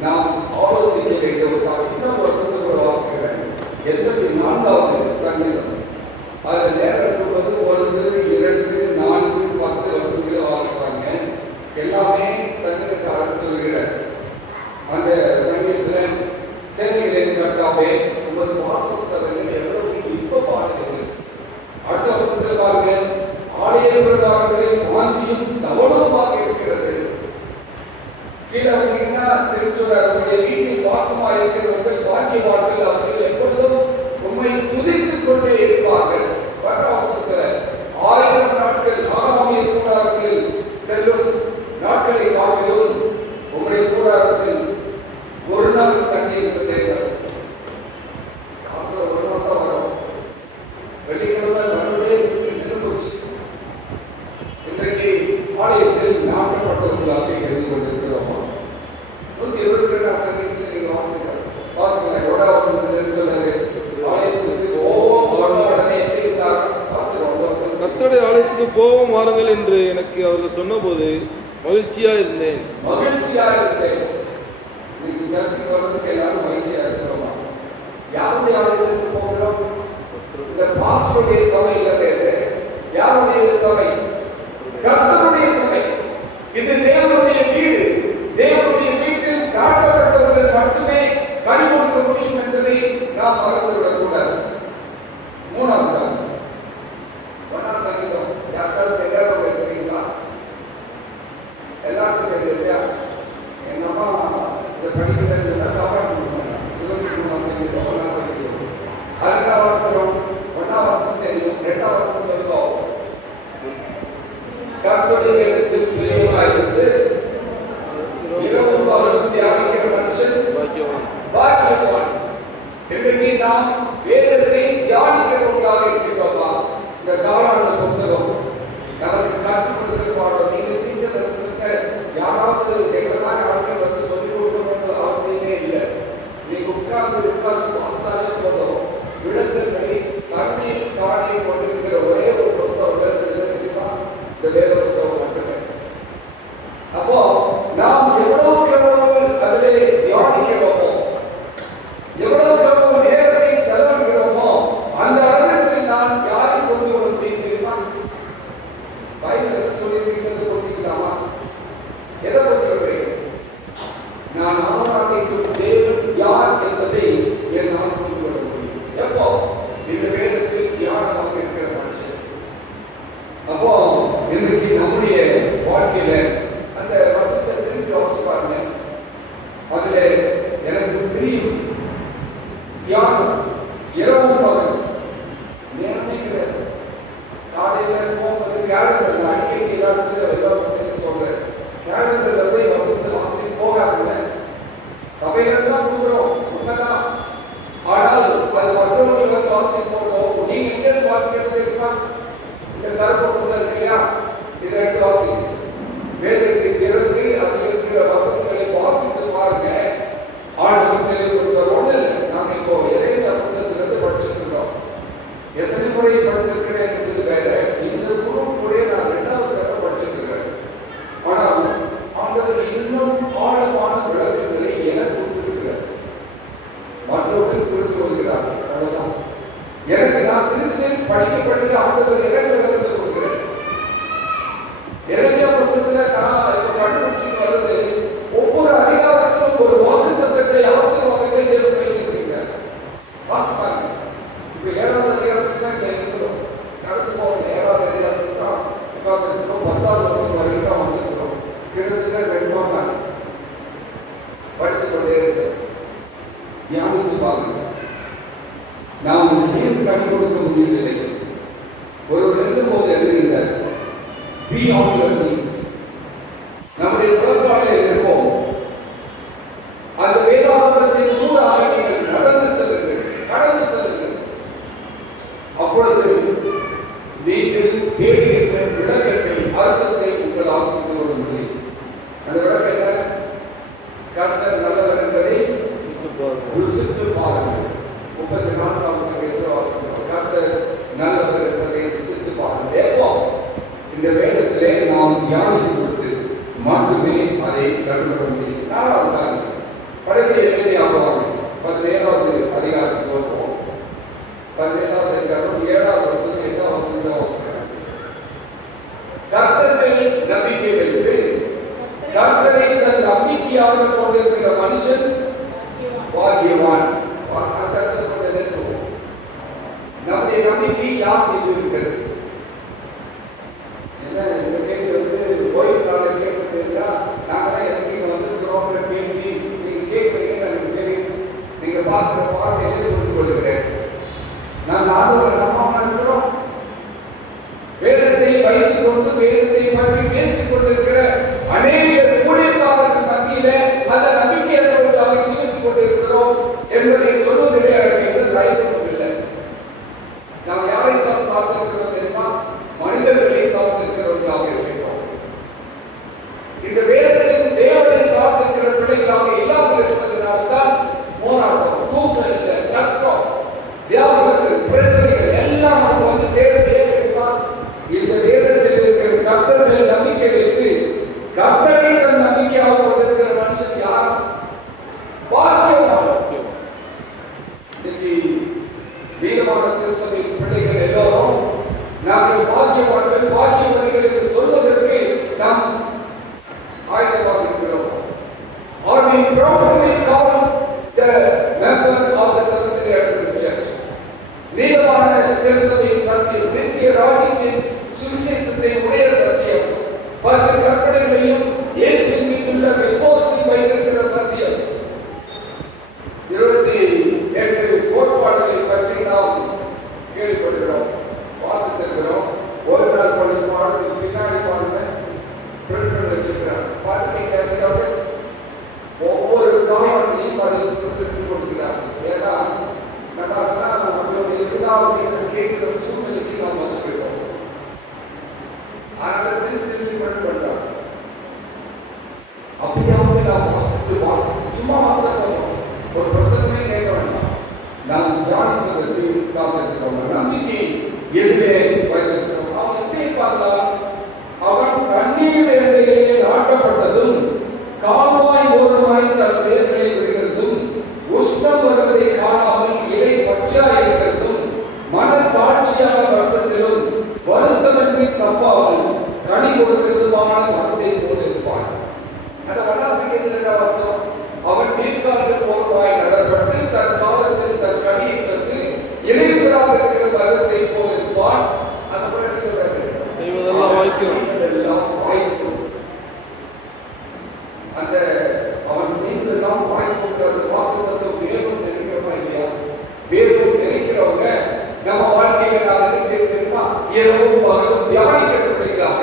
நாம் ஆலோசிக்க வேண்டிய ஒரு காரியம். இன்னொரு வசனத்தை வாசிக்கிறேன், 84வது சங்கீதம். அதில் நேரம் இருக்கும்போது 1, 2, 4, 10 வசனங்களை வாசிப்பாங்க. எல்லாமே சங்கீதக்காரர் சொல்கிறார். அந்த சங்கீதத்தில் சேனைகளின் கர்த்தாவே உமது வாசஸ்தலங்கள் எவ்வளவு இப்ப பாடுகிறீர்கள். அடுத்த வசனத்தில் பாருங்கள், ஆலய பிரகாரங்களில் வாஞ்சியும் தவறுமாக இருக்கிறது. கீழே வந்தீங்கன்னா திருச்சூழல் உங்களுடைய வீட்டில் வாசமாக இருக்கிறவர்கள் பாக்கியவான்கள், அவர்கள் எப்பொழுதும் உண்மை துதித்துக் கொண்டே இருப்பார்கள். வசனத்தில் 1000 நாட்கள் ஆகாமிய கூடாரங்களில் செல்லும் நாட்களை காட்டிலும் உங்களுடைய கூடாரத்தில் ஒரு நாள் தங்கி இருப்பதே ஒரு நாள் தான் வரும். வெள்ளிக்கிழமை வந்ததே நின்று போச்சு. இன்றைக்கு ஆலயத்தில் நாட்டப்பட்டவர்களாக இருந்து கொண்டிருக்கிறோமா? 122 சங்கீதத்தில் நீங்க வாசிக்கலாம். எவ்வளோ வசனத்தில் சொன்னாரு, ஆலயத்திற்கு ஓம் சொன்ன உடனே எப்படி இருந்தார்? கர்த்தருடைய ஆலயத்துக்கு போவோம் வாருங்கள் என்று எனக்கு அவர்கள் சொன்னபோது மகிழ்ச்சியா இருந்தேன். இன்னைக்கு சர்ச்சுக்கு வந்து பாஸ்டருடைய சபை இல்லவே யாருடைய சபை? கர்த்தருடைய சபை. இது தேவனுடைய வீடு. தேவனுடைய வீட்டில் காட்டப்பட்டவர்கள் மட்டுமே கனி கொடுக்க முடியும் என்பதை நாம் மறந்துவிடக் கூடாது. மூணாவது ஒன்னாம் சங்கீதம் யாருக்காவது தெரியாதவங்க இருக்கிறீங்களா? எல்லாருக்கும் தெரியும் இல்லையா? எங்க அம்மா இதை படிக்கிறேன்னு சாப்பாடு கொடுப்பாங்க. 23ஆம் சங்கீதம் ஒன்னாம் சங்கீதம் அதுக்காக வாசிக்கிறோம். ஒன்னாம் வசனம் தெரியும், 2ஆம் வசனம் சொல்லுவோம். கர்த்தருடைய வேதத்தில் பிரியமாயிருந்து இரவும் பகலும் தியானிக்கிற மனுஷன் பாக்கியவான். இன்றைக்கு நாம் வேதத்தை தியானிக்கிறவர்களாக இருக்கிறோமா? இந்த காலாண்டு புஸ்தகம் நமக்கு கற்றுக் கொடுக்கிற பாடம். நீங்க தீர்க்க தரிசனத்தை யாராவது எங்களாக ஆட்கள் வந்து சொல்லிக் கொடுக்கணும்னு அவசியமே இல்லை. நீங்க உட்கார்ந்து வாசித்தாலே போதும். விளக்கங்களை தண்ணீர் தானே கொண்டிருக்கிற ஒரே ஒரு புஸ்தகம் தெரியுமா? இந்த வேத புத்தகம் மட்டுமே. அப்போ நாம் எவ்வளவு அதிலே தியானிக்கிறோமோ, எவ்வளவு நேரத்தை செலவிடுகிறோமோ, அந்த அளவிற்கு நான் யாரை கொண்டு வர முடியும் தெரியுமா? பைபிள் என்ன சொல்லியிருக்கிறது கொண்டிருக்கலாமா? எதை கொண்டு நான் ஆராதிக்கும் தேவன் யார் என்பதை என்னால் கொண்டு வர முடியும். எப்போ? இந்த வேதத்தில் தியானமாக இருக்கிற மனுஷன். அப்போ இன்னைக்கு நம்முடைய வாழ்க்கையில அந்த வசனத்தை திருப்பி வாசிப்பாருங்க. அதுல எனக்கு பிரியும் தியானம் இரவும் பகல் நேரமே கிடையாது. காலையில போகும்போது கேலண்டர் அடிக்கடி எல்லாத்துக்கும் எல்லா சமயத்தையும் சொல்றேன். கேலண்டர்ல போய் வசனத்தை வாசித்து போகாதுங்க. சபையில தான் கொடுக்குறோம் உண்மைதான். ஆனால் அது மற்றவர்கள் வந்து வாசித்து போடுறோம். நீங்க எங்க இருந்து வாசிக்கிறது தெரியுமா? இந்த கருப்பு புத்தகம் இருக்கு இல்லையா? இதை எடுத்து வாசிங்க. வேதத்தை திறந்து அதில் இருக்கிற வசனங்களை வாசித்து பாருங்க. ஆண்டவர் தெளிவுபடுத்த ஒண்ணு இல்லை. நாம் இப்போ இறைந்த புத்தகத்திலிருந்து படிச்சுட்டு இருக்கோம். எத்தனை முறை படித்திருக்கிறேன் என்பது வேற. இந்த குரூப் முறையை நான் 2வது தடவை படிச்சிருக்கிறேன். ஆனால் ஆண்டவர் இன்னும் ஆழமான விளக்கங்களை எனக்கு கொடுத்திருக்கிறார். மற்றவர்கள் புரிந்து கொள்கிறார்கள். அவ்வளவுதான். எனக்கு நான் திருப்பி படிக்க ஆண்டவர் எனக்கு விளக்கத்தை கொடுக்கிறேன். எரேமியா புத்தகத்துல நான் இப்ப கண்டுபிடிச்சு வருது. ஒவ்வொரு அதிகாரத்திலும் ஒரு வாக்குத்தத்தங்களை ஆசீர்வாதங்களை தேவன் வைத்திருக்கிறார். வாசிப்பாங்க. இப்ப 7வது அதிகாரத்துக்கு தான் இருக்கிறோம். நடந்து போகணும். 7வது அதிகாரத்துக்கு தான் உட்கார்ந்துருக்கோம். 10வது வசனம் வரைக்கும் தான் வந்திருக்கிறோம். கிட்டத்தட்ட 2 மாசம் ஆச்சு. படித்துக் கொண்டே இருக்கிறோம். தியானித்து பாருங்க. நாம் ஏன் கனி கொடுக்க முடியவில்லை? ஒரு 2 போது எழுதுகிறார். Be on your knees. நம்முடைய புறக்காலில் இருப்போம். அந்த வேதாகமத்தின் கூடாக நீங்கள் நடந்து செல்லுங்கள், கடந்து செல்லுங்கள். அப்பொழுது நீங்கள் தேடுகின்ற விளக்கத்தை, அர்த்தத்தை உங்களால் கொண்டு வர முடியும். அந்த விளக்கம் என்ன? கர்த்தர் நல்லவர் என்பதை ருசித்து பாருங்கள். 34ஆம் சங்கீதத்தில் வாசிக்கிறோம். கர்த்தர் நல்லவர் என்பதை ருசித்து பாருங்கள். எப்போ? இந்த வேதத்திலே நாம் தியானித்து கொடுத்து மட்டுமே அதை கண்டுகொள்ள முடியும். 4வது காரியம் படைப்புடைய வேலையாகுவாங்க. 17வது அதிகாரத்துக்கு வருவோம். 17வது அதிகாரம் 7வது வசனம் 8வது வசனம் வாசிக்கிறோம். கர்த்தர் மேல் நம்பிக்கை வைத்து கர்த்தரை தன் நம்பிக்கையாக கொண்டிருக்கிற மனுஷன் பாக்கியவான். நம்முடைய நம்பிக்கை யார் மீது இருக்கிறது? என்ன இந்த கேள்வி வந்து கோயில் காலையில் கேட்கிறீங்களா? நாங்களாம் எதுக்கு இங்கே வந்திருக்கிறோம் கேள்வி நீங்க கேட்குறீங்கன்னு எனக்கு தெரியும். நீங்க பார்க்குற பார்வையிலே புரிந்து கொள்கிறேன். நாங்கள் ஆண்டவரை நம்பாம இருக்கிறோம். வேதத்தை வைத்துக் கொண்டு வேதத்தை பற்றி பேசிக் கொண்டிருக்கிற அநேக ஊழியக்காரர்கள் மத்தியில அந்த நம்பிக்கையற்றவர்களாக ஜீவித்துக் கொண்டிருக்கிறோம் என்பதை சொல்வதிலே எனக்கு எந்த தயக்கமும் இல்லை. நாம் யாரை தான் சார்ந்திருக்கிறோம் தெரியுமா? மனிதர்களை சார்ந்திருக்கிறவர்களாக இருக்கிறோம். இந்த வேதத்தின் தேவனை சார்ந்திருக்கிற பிள்ளைகளாக இல்லாமல் இருப்பதனால்தான் போராட்டம், தூக்கம் இல்லை, கஷ்டம், வியாபாரங்கள், பிரச்சனைகள் எல்லாம் நமக்கு வந்து சேர்ந்தே தெரியுமா? இந்த வேதத்தில் இருக்கிற கர்த்தர் மேல் நம்பிக்கை வைத்து கர்த்தரை தன் நம்பிக்கையாக கொண்டிருக்கிற மனுஷன் யார்? பாக்கியவான். இன்னைக்கு வீரமான திருச்சபை பிள்ளைகள் எல்லோரும் சத்தியம், நித்திய ராஜ்யத்தின் சுவிசேஷத்தை உடைய சத்தியம், 10 கற்பனைகளையும் இயேசுவின் மீதுள்ள விசுவாசத்தை வைத்திருக்கிற சத்தியம், 28 கோட்பாடுகளை பற்றி நாம் கேள்விப்படுகிறோம், வாசித்திருக்கிறோம். ஒரு நாள் பள்ளி பாடத்துக்கு பின்னாடி பாருங்க பிரிண்ட் பண்ணி வச்சிருக்கிறாங்க. பார்த்துட்டீங்க, ஒவ்வொரு காரணங்களையும் அதை புத்தகத்தில் கொடுக்கிறாங்க. ஏன்னா நம்ம அதெல்லாம் நம்மளோட இருக்குதா அப்படிங்கிற கேட்கிற சூழ்நிலைக்கு நாம் வந்துவிட்டோம். அதனால திருப்பி பண்றாங்க. அப்படியாவது நாம் வாசித்து சும்மா வாசிக்க போறோம், ஒரு பிரசங்கமே கேட்க வேண்டாம். நாம் தியானிப்பதற்கு காத்திருக்கிறோம், நம்பிக்கை எதிரே வைத்திருக்கிறோம். அவன் எப்படி இருப்பாங்க? அவன் தண்ணீர் எல்லையிலே நாட்டப்பட்டதும் கால்வாய் ஓரமாய் தன் வேர்களை விடுகிறதும் உஷ்ணம் வருவதை காணாமல் இலை பச்சா இருக்கிறதும் மனத்தாட்சியான வருஷத்திலும் வருத்தமின்றி தப்பாமல் கனி கொடுக்கிறதுமான மரத்தை போல இருப்பான். அந்த வண்ணாசிரியத்தில் என்ன வசனம்? அவன் நீர்கால்கள் ஓரமாய் நடப்பட்டு தன் காலத்தில் தன் கனியை தந்து இலையுறாக இருக்கிற மரத்தை போல இருப்பான். அந்த மாதிரி என்ன சொல்றாரு? செய்வதெல்லாம் வாய்க்கும். அந்த அவன் செய்ததெல்லாம் வாய்ப்புங்கிற அந்த வாக்குத்தத்தம் வேணும் நினைக்கிறோமா இல்லையா? வேணும் நினைக்கிறவங்க நம்ம வாழ்க்கையில நான் நினைச்சது தெரியுமா? இரவும் பகலும் தியானிக்கிற பிள்ளைகளாக.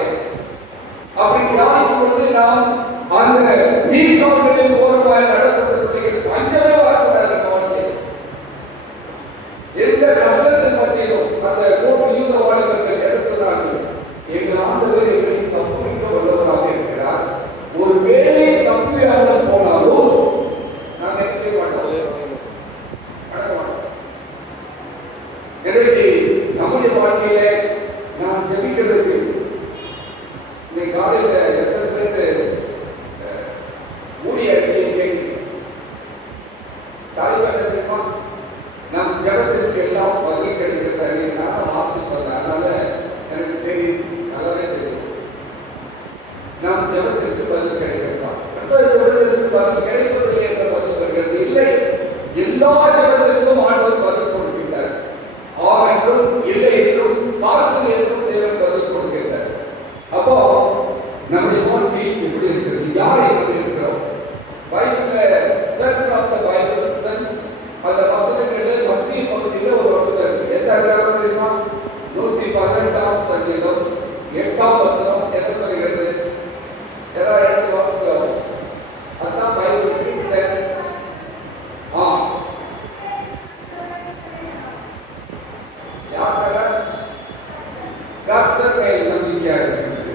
அப்படி தியானிக்கும் பொழுது நாம் அந்த நீர்கால்களின் ஓரமாய் நடக்கிற பிள்ளைகள் பஞ்சமே வரக்கூடாது. நம்ம வாழ்க்கையில் எந்த கஷ்டத்தின் மத்தியிலும் அந்த யூத வாலிபர்கள் என்ன சொன்னார்கள்? எங்கள் ஆண்டவர் எங்களை தப்புவிக்க வல்லவராக இருக்கிறார். ஒரு வேலை தப்பியாமல் போனாலும் நாங்கள் என்ன செய்ய மாட்டோம், அடங்க மாட்டோம். இன்றைக்கு நம்முடைய வாழ்க்கையில நான் ஜெபிக்கிறதுக்கு இந்த காலையில எத்தனை பேர் ஊழிய அறிக்கையை கேட்கிறேன். தாலிபான தெரியுமா? நம் ஜபத்திற்கு எல்லாம் பதில் கிடைக்கிறது. நான் தான் மாஸ்டர் பண்ணேன், அதனால எனக்கு தெரியும், நல்லாவே தெரியும். நாம் ஜபத்திற்கு பதில் கிடைக்கிறதா? ஜபத்திற்கு பதில் கிடைப்பதில்லை என்ற பதில் வருகிறது. இல்லை, எல்லா ஜபத்திற்கும் ஆண்டவர் பதில் கொடுக்கின்றார். ஆம் என்றும் இல்லை என்றும் காத்து என்றும் தேவன் பதில் கொடுக்கின்றார். அப்போ நம்முடைய வாழ்க்கை எப்படி இருக்கிறது? யாரை நம்ம இருக்கிறோம்? பைபிள்ல சென்டர் ஆஃப் த பைபிள், அந்த வசனங்களில் மத்திய பகுதியில் ஒரு வசனம் இருக்கு. எந்த அதிகாரம் தெரியுமா? 118ஆம் சங்கீதம் 8ஆம் வசனம் என்ன சொல்கிறது? யாராவது எடுத்து வாசிக்கலாம். அதான் பைபிளுக்கு சென்டர். யார் கர்த்தர் மேல் நம்பிக்கையா இருக்கிறது.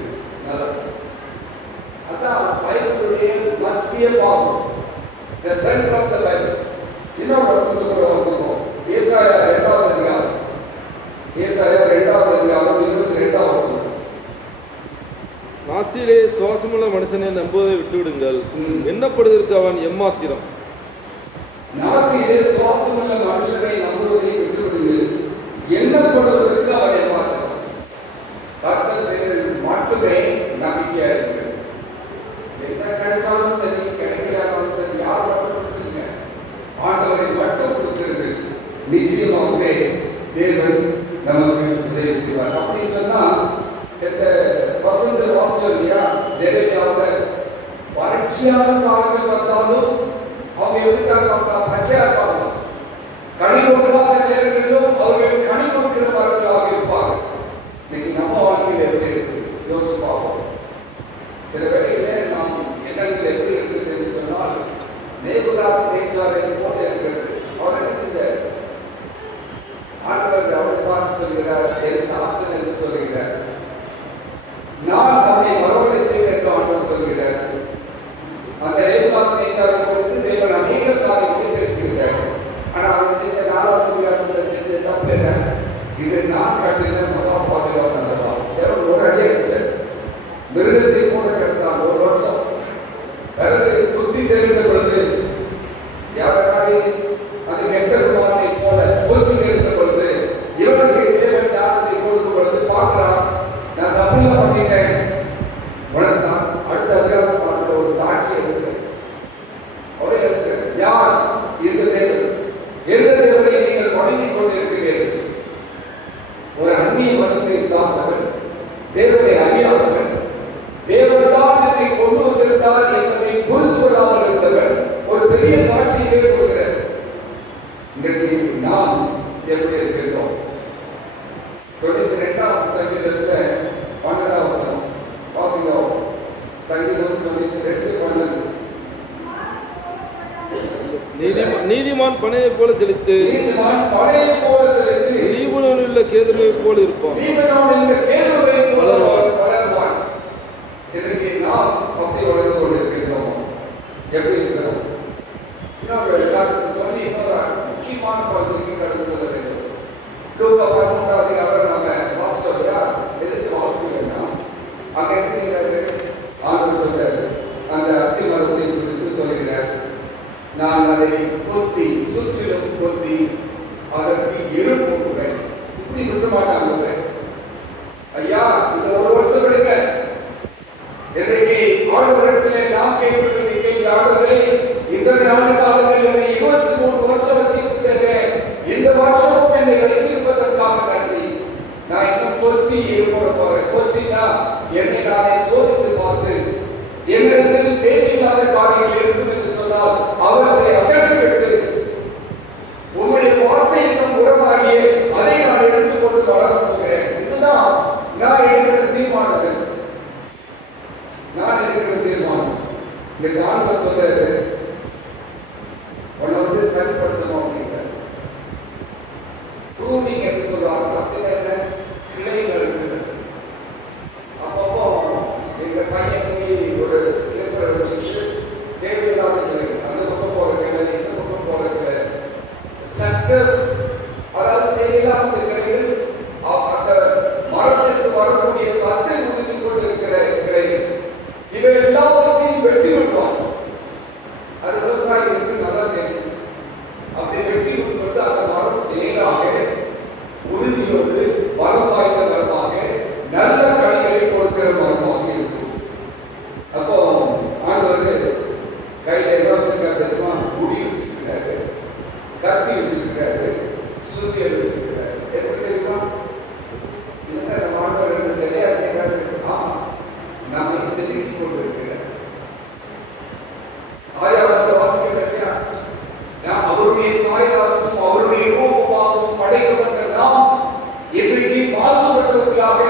அதான் பைபிளுடைய மத்திய பாகம், the center of the Bible. இன்னொரு வசனத்தை கூட வாசிப்போம். ஏசாயா 2ஆவது அதிகாரம், ஏசாயா 2ஆவது அதிகாரம் 22ஆம் வசனம். நாசியிலே சுவாசமுள்ள மனுஷனை நம்புவதை விட்டுவிடுங்கள், எண்ணப்படுவதற்கு அவன் எம்மாத்திரம். நாசியிலே சுவாசமுள்ள மனுஷனை நம்புவதை விட்டுவிடுங்கள், எண்ணப்படுவதற்கு அவன் எம்மாத்திரம். கர்த்தர் பேரில் மட்டுமே நம்பிக்கையா இருக்கு. என்ன கிடைச்சாலும் சரி, கிடைக்கலாலும் சரி, யார் மட்டும் பிடிச்சிங்க, ஆண்டவரை மட்டும் கொடுக்கிறது. நிச்சயமாகவே தேவன் நமக்கு உதவி செய்வார். அப்படின்னு சொன்னா இந்த வசந்த ஆஸ்திரேலியா தேவையாக வறட்சியான காலங்கள் வந்தாலும் அவங்க எப்படி தான் பார்க்கலாம்? பச்சையா இருப்பாங்க. கனி கொடுக்காத நேரங்களிலும் அவர்கள் கனி கொடுக்கிற மரங்களாக இருப்பாங்க. இன்னைக்கு நம்ம வாழ்க்கையில் எப்படி இருக்கு யோசிச்சு பார்ப்போம். சில வேளையிலே நாம் எண்ணங்கள் எப்படி இருக்குது என்று சொன்னால் நேபுகாத் நேச்சாரை போல இருக்கிறது. அவர் என்ன செய்தார்? ஆண்டவர் அவரை பார்த்து சொல்கிறார், என் தாசன் என்று சொல்கிறார். நான் அவனை வரவழைத்தேன் என்று ஆண்டவர் சொல்கிறார். அந்த நேபுகாத் நேச்சாரை குறித்து தேவன் அநேக காரியங்களை பேசுகிறார். நீதிமான் பனையைப் போல செழித்து நீதிமான் பனையைப் போல செழித்து லீபனோனில் உள்ள கேதுருவைப் போல இருப்பான். லீபனோனில் உள்ள கேதுருவைப் போல வளருவான். இன்னைக்கு நாம் அப்படி வளர்ந்து கொண்டிருக்கிறோம். எப்படி இருக்கிறோம்? இன்னொரு காலத்து சொல்லி இன்னொரு முக்கியமான பகுதிக்கு கடந்து செல்ல வேண்டும். லூக்கா 13 அதிகாரம் நாம வாசிச்சோம்யா, எதுக்கு வாசிக்கிறோம்னா அங்க என்ன செய்யறாரு? ஆண்டவர் சொல்றாரு, அந்த அத்தி மரத்தை குறித்து சொல்லுகிறார். நான் அதை கொத்தி சுற்றிலும் கொத்தி அதற்கு எரு போடுவேன். இப்படி விட மாட்டாங்க. ஐயா, இந்த ஒரு வருஷம் விடுங்க. இன்றைக்கு ஆண்டவரிடத்திலே நாம் கேட்க வேண்டிய கேள்வி, ஆண்டவரே இத்தனை ஆண்டு காலங்கள் என்னை 23 வருஷம் வச்சிருக்கிறீங்க, இந்த வருஷமும் என்னை வைத்திருப்பதற்காக நன்றி. நான் இன்னும் கொத்தி எரு போட போறேன். கொத்தினா என்னை நானே சோதித்து பார்த்து என்னிடத்தில் தேவையில்லாத காரியங்கள் இருக்கும் என்று சொன்னால் அவர்களை அகற்றிவிட்டு உங்களுடைய வார்த்தை இன்னும் உரமாகிய அதை நான் எடுத்துக்கொண்டு வளரப் போகிறேன். இதுதான் நான் எடுக்கிற தீர்மானங்கள். நான் எடுக்கிற தீர்மானம். இந்த ஆண்டவர் சொல்றாரு, உன்னை வந்து சரிப்படுத்தணும் அப்படிங்கிற ப்ரூவிங் என்று சொல்றாங்க. அப்படின்னா என்ன? கிளைகள் இருக்கிறது. அப்பப்போ எங்க பையன் போய் ஒரு கிளைப்பரை வச்சுட்டு தேவையில்லாத கிளை, அந்த பக்கம் போற கிளை, இந்த பக்கம் போற கிளை, சக்கஸ், அதாவது தேவையில்லாத கிளைகள், அந்த மரத்திற்கு வரக்கூடிய சத்தை உறுதி கொண்டிருக்கிற கிளைகள், இவை எல்லாவற்றையும் வெட்டி விடுவான். அது விவசாயிகளுக்கு நல்லா தெரியும். அப்படி வெட்டி விடுவது அந்த மரம் நேராக உறுதியோடு வரம் வாய்ந்த மரமாக நல்ல கனிகளை கொடுக்கிற மரமாக இருக்கும். அப்போ ஆண்டவர் கையில என்ன வச்சிருக்காரு தெரியுமா? குடி வச்சிருக்கிறாரு, கத்தி வச்சிருக்கிறாரு, சுத்தியல் வச்சிருக்கிறாரு. எப்படி தெரியுமா? என்ன நம்ம ஆண்டவர் என்ன சரியா செய்யறாரு? ஆமா, நம்மை செதுக்கி கொண்டு இருக்கிறார். ஆயாவில் வாசிக்கிறது இல்லையா? அவருடைய சாயலாகவும் அவருடைய ரூபமாகவும் படைக்கப்பட்ட நாம் இன்றைக்கு மாசுபட்டவர்களாக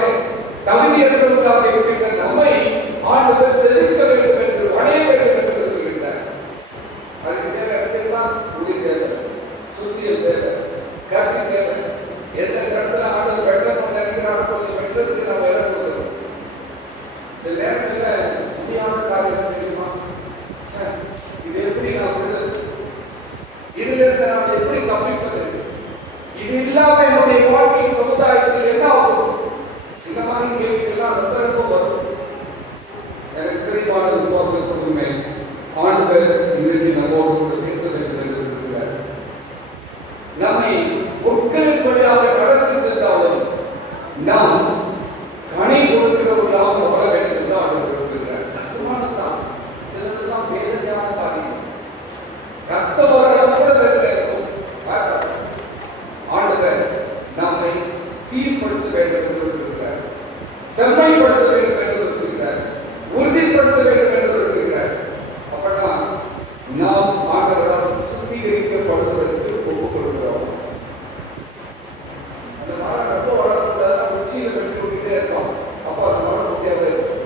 தகுதியற்றவர்களாக இருக்கின்ற நம்மை ஆண்டவர் செதுக்க வேண்டும் என்று வளைய வேண்டும் என்று விரும்புகின்றார். அதுக்கு தேவை என்ன தெரியுமா? குடி தேவை, சுத்தியல் தேவை, கத்தி தேவை. எந்த இடத்துல ஆண்டவர் வெட்டணும்னு நினைக்கிறாரோ கொஞ்சம் வெட்டுறதுக்கு நம்ம இடம் கொடுக்கணும். சில நேரங்களில் முடியாத காரியம் தெரியுமா? இது எப்படி நான் விடுதல்? இதுல இருந்து நாம் எப்படி தப்பிப்பது? இது இல்லாம என்னுடைய வாழ்க்கை சமுதாயத்தில் என்ன ஆகும்? இந்த மாதிரி கேள்விகள்லாம் ரொம்ப ரொம்ப வரும். எனக்கு தெளிவான விசுவாசத்துக்குமே ஆண்டவர் இன்றைக்கு நம்மோடு கூட பேச வேண்டும் என்று விரும்புகிறார். நம்மை பொருட்களின் வழியாக நடத்தி சென்றாலும் நாம் கனி கொடுக்கிறவர்களாக வாழ வேண்டும் என்று ஆண்டவர் விரும்புகிறார். கஷ்டமானதுதான், சிலதெல்லாம் வேதனையான காரியம். ரத்த வரலாம் கூட இருக்கும். ஆண்டவர் நம்மை சீர்படுத்த வேண்டும் என்று விரும்புகிறார், செம்மைப்படுத்த வேண்டும் என்று விரும்புகிறார், உறுதிப்படுத்த வேண்டும் என்று விரும்புகிறார். அப்படின்னா நாம் ஆண்டவரால் சுத்திகரிக்கப்படுவதற்கு ஒப்புக் கொடுக்கிறோம். அந்த மரம் ரொம்ப வளர்ந்து உச்சியில வெட்டி விட்டுட்டே இருப்பான். அப்போ அந்த மரம் முக்கியமாக இருக்கும்.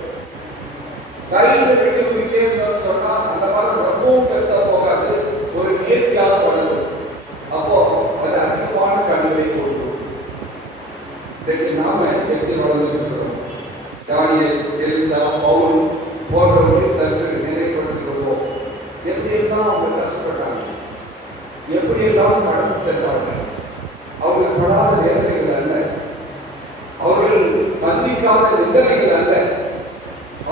சைடுல வெட்டி விட்டுட்டே இருந்தோம்னு சொன்னா அந்த மரம் ரொம்பவும் பெருசா போகாது, ஒரு நேர்த்தியாக வளரும். அப்போ அது அதிகமான கனிகளை கொடுக்கும். இன்றைக்கு நாம எப்படி வளர்ந்துருக்கிறோம்? தானியேல், எலிசா, பவுல் போன்றவர்களை சற்று நினைவுபடுத்திக்கொள்வோம். எப்படியெல்லாம் அவங்க கஷ்டப்பட்டாங்க, எப்படியெல்லாம் கடந்து சென்றார்கள். அவர்கள் படாத வேதனைகள் அல்ல, அவர்கள் சந்திக்காத நிந்தனைகள் அல்ல,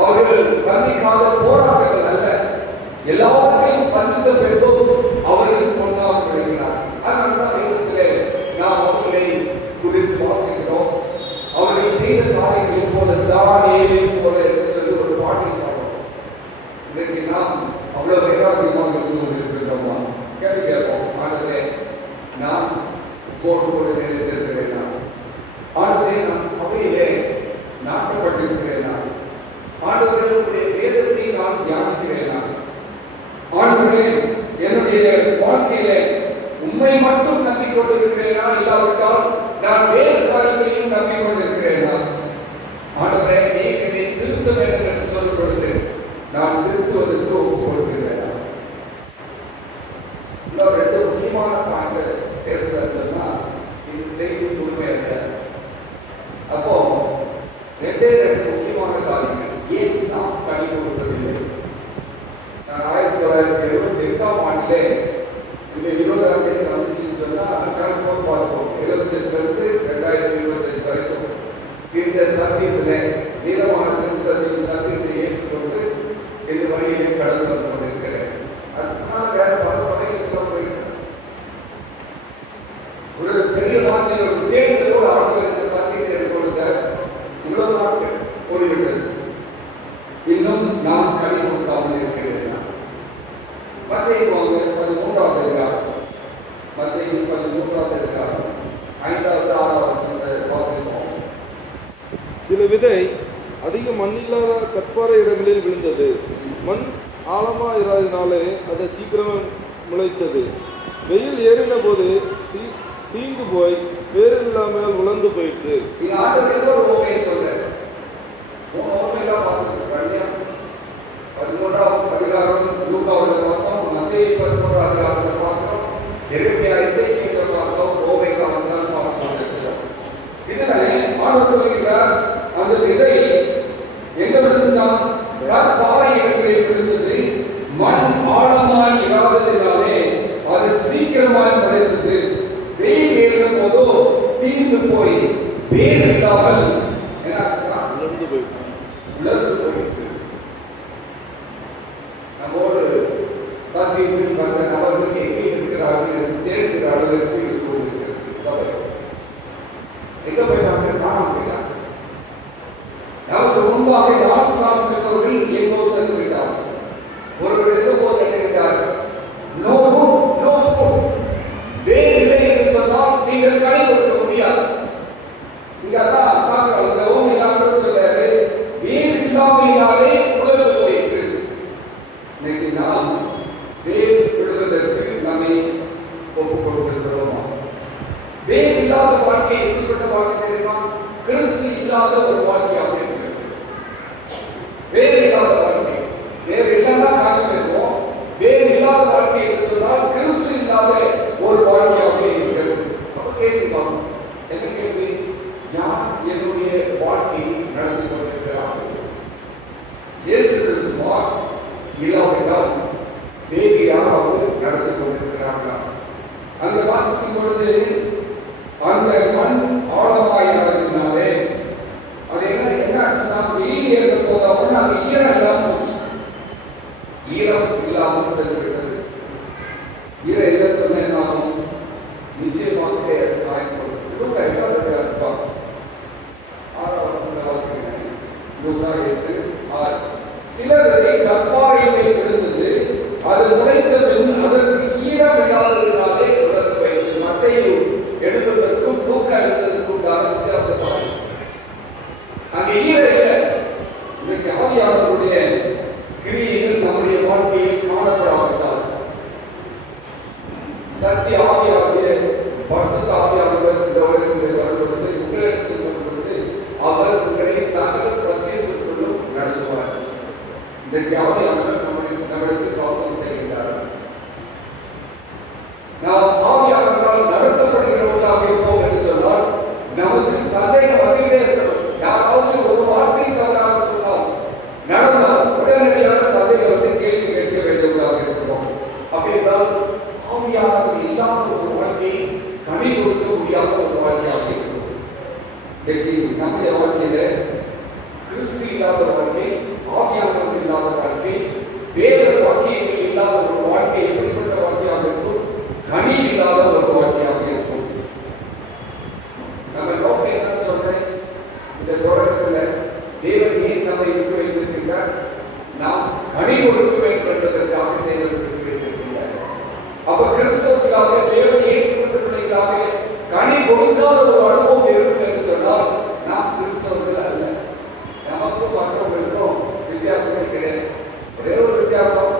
அவர்கள் சந்திக்காத போராட்டங்கள் அல்ல, எல்லாவற்றையும் சந்தித்த பின்பும் அவர்கள் பொன்னாக விளங்கினார்கள். அதனால்தான் வேதத்திலே நாம் அவர்களை குறித்து வாசிக்கிறோம். அவர்கள் செய்த காரியங்களை போல தானியேலை போல என்று சொல்லி ஒரு பாட்டை பாடுறோம். இன்றைக்கு நாம் அவ்வளவு வைராக்கியமாக இருந்து கொண்டிருக்கின்றோமா? கேள்வி கேட்போம். ஆண்டவரே, நான் போடு கூட நினைத்திருக்கிறேனா? ஆண்டவரே, நான் சபையிலே நாட்டப்பட்டிருக்கிறேனா? ஆண்டவரே, உங்களுடைய வேதத்தை நான் தியானிக்கிறேனா? ஆண்டவரே, என்னுடைய வாழ்க்கையிலே உம்மை மட்டும் நம்பிக்கொண்டிருக்கிறேனா, இல்லாவிட்டால் நான் வேறு காரியங்களையும் நம்பிக்கொண்டிருக்கிறேனா? ஆண்டவரே, நீர் என்னை திருத்த வேண்டும் என்று சொல்லும் பொழுது நான் திருத்துவதற்கு ஒப்புக் கொடுக்கிறேனா? இன்னொரு முக்கியமான பாயிண்ட் பேசுறதுன்னா இந்த செய்தி முழுமையாக. அப்போ ரெண்டு முக்கியமான காரியங்கள். ஏன் நாம் கனி கொடுப்பதில்லை? நான் 1978ஆம் ஆண்டிலே இந்த 20ஆம் தேதி வந்துச்சுன்னு சொன்னா கணக்கு போட்டு பார்த்துக்கோம். 78லிருந்து 2025 வரைக்கும் இந்த சத்தியத்திலே நீளமான திருச்சபையின் சத்தியத்தை ஏற்றுக்கொண்டு இந்த வழியிலே கடந்து வந்து கொண்டிருக்கிறேன். அதனால வேற பல சபைகளுக்கு தான் போயிருக்கிறேன். ஒரு பெரிய வார்த்தையோட தேடுதலோடு ஆண்டவர் இந்த சத்தியத்தை கொடுத்த இவ்வளவு நாட்கள் ஓடிவிட்டது. இன்னும் நான் கனி கொடுக்காமல் இருக்கிறேன். மத்தேயு 13வது அதிகாரம், மத்தேயு 13வது அதிகாரம் 5வது 6வது வசனத்தை வாசிப்போம். சில விதை அதிக மண்ணில்லாத கற்பாறை இடங்களில் விழுந்தது. மண் ஆழமா இராதனாலே அதை சீக்கிரம் முளைத்தது. வெயில் ஏறின போது தீந்து போய் வேறு இல்லாமல் உலர்ந்து போயிட்டு. இது ஆண்டவர் ஒரு ஓமையை சொல்றார். ஓமையெல்லாம் பார்த்துருக்கீங்க. 13வது அதிகாரம் லூக்காவில் பார்த்தோம், மத்தேயு 13வது அதிகாரத்தில் பார்த்தோம், எரேமியா எசேக்கியேலில் பார்த்தோம், ஓமை காலத்தில் பார்த்துருக்கோம். இதுல ஆண்டவர் சொல்கிறார், அந்த விதை எங்க விழுந்துச்சாம்? கற்பாறை இடங்களில் விழுந்தது. மண் ஆழமாய் இராததினாலே அது சீக்கிரமாய் முளைத்தது. வெயில் ஏறின போதோ தீர்ந்து போய் வேர் இல்லாமல் உலர்ந்து போயிடுச்சு. நம்மோடு சத்தியத்தில் வந்த நபர்கள் எங்கே இருக்கிறார்கள் என்று தேடுகிற அளவிற்கு இருந்து கொண்டிருக்கிறது சபை. எங்க போயிட்டாங்க? காணாம போயிட்டாங்க. நமக்கு முன்பாக ஞானஸ்நானம் பெற்றவர்கள் எங்கோ சென்று விட்டார்கள். ஒருவர் எங்க போது இருக்கிறார்? No root, no fruit. வேர் இல்லை என்று சொன்னால் நீங்கள் கனி கொடுக்க முடியாது. இங்க அதான் பார்க்கிறோம். இந்த ஓமையிலாக சொல்றாரு, வேர் இல்லாமையினாலே உலர்ந்து போயிற்று. இன்னைக்கு நாம் வேர் விழுவதற்கு நம்மை ஒப்புக் கொடுத்திருக்கிறோமா? வேர் இல்லாத வாழ்க்கை எப்படிப்பட்ட வாழ்க்கை தெரியுமா? கிறிஸ்து இல்லாத ஒரு வாழ்க்கையாக இருக்கிறது. வேறு இல்லாத வாழ்க்கை. வேறு இல்லைன்னா காரணம் இருக்கும். வேறு இல்லாத வாழ்க்கை என்று சொன்னால் கிறிஸ்து இல்லாத ஒரு வாழ்க்கையாக இருக்கிறது. அப்ப கேள்வி பார்க்கணும். என்ன கேள்வி? யார் என்னுடைய வாழ்க்கையை நடத்தி கொண்டிருக்கிறார்கள்? இயேசு கிறிஸ்துவா இல்லாவிட்டால் வேறு யாராவது நடத்தி கொண்டிருக்கிறார்களா? அங்க வாசிக்கும் பொழுது அந்த மண் ஆழமாயினாலே அது என்ன ஆச்சுன்னா, வெயில் ஏற்ற போது அப்படின்னா அது ஈரம் இல்லாமல் போச்சு. ஈரம் இல்லாமல் சென்று விட்டது. ஈரம் இல்லத்தொன்னு என்னாகும்? நிச்சயமாகவே அது காயப்படும். லூக்கா 8:6 வாசிக்கிறேன். லூக்கா 8:6. சிலரை கற்பாறையிலே விழுந்தது. அது முளைத்த பின் அதற்கு ஈரம் இல்லாததினாலே உலர்ந்து போயிற்று. மத்தேயு எழுதுவதற்கும் லூக்கா எழுதுவதற்கும் உண்டான வித்தியாசப்பாடு. அங்கே ஈரம் இல்லை. இன்னைக்கு ஆவியானவருடைய கிரியைகள் நம்முடைய வாழ்க்கையில் காணப்படாவிட்டால், சத்திய ஆவியாகிய பரிசுத்த ஆவியானவர் இந்த உலகத்தில் வரும்பொழுது, உங்களிடத்தில் வரும்பொழுது அவர் உங்களை சகல சத்தியத்திற்குள்ளும் நடத்துவார். இன்றைக்கு ஆவியானவர் நம்மளுக்கு வாசம் செய்கிறார். நாம் ஆவியானவரால் நடத்தப்படுகிறவர்களாக இருப்போம் என்று சொன்னால் நமக்கு சந்தேகம் வந்துகிட்டே இருக்கணும். யாராவது ஒரு வார்த்தை தவறாக சொன்னால், நடந்தால் உடனடியாக சந்தேகம் வந்து கேள்வி கேட்க வேண்டியவர்களாக இருக்கிறோம். அப்படி என்றால் ஆவியானவர் இல்லாத ஒரு வாழ்க்கையை கனி கொடுக்க முடியாத ஒரு வாழ்க்கையாக இருக்கிறோம். இன்றைக்கு நம்முடைய வாழ்க்கையில கிறிஸ்து இல்லாத வாழ்க்கை, ஆவியானவர் இல்லாத வாழ்க்கை, வேத வாக்கியங்கள் இல்லாத ஒரு வாழ்க்கை எப்படிப்பட்ட வாழ்க்கையாக இருக்கும்? கனி இல்லாத ஒரு வாழ்க்கையாக இருக்கும். நம்ம நோக்கம் என்னன்னு சொன்னேன் இந்த தொடக்கத்தில், தேவன் ஏன் நம்மை விட்டு வைத்திருக்கிறார்? நாம் கனி கொடுக்க வேண்டும் என்பதற்காக தேவன் விட்டு வைத்திருக்கிறார். அப்ப கிறிஸ்தவர்களாக தேவன் ஏற்றுக்கொண்டவர்களாக கனி கொடுக்காத ஒரு அனுபவம் இருக்கும் என்று சொன்னால் நாம் கிறிஸ்தவர்கள் அல்ல. நமக்கும் மற்றவர்களுக்கும் வித்தியாசமே கிடையாது. ஒரே ஒரு வித்தியாசம்,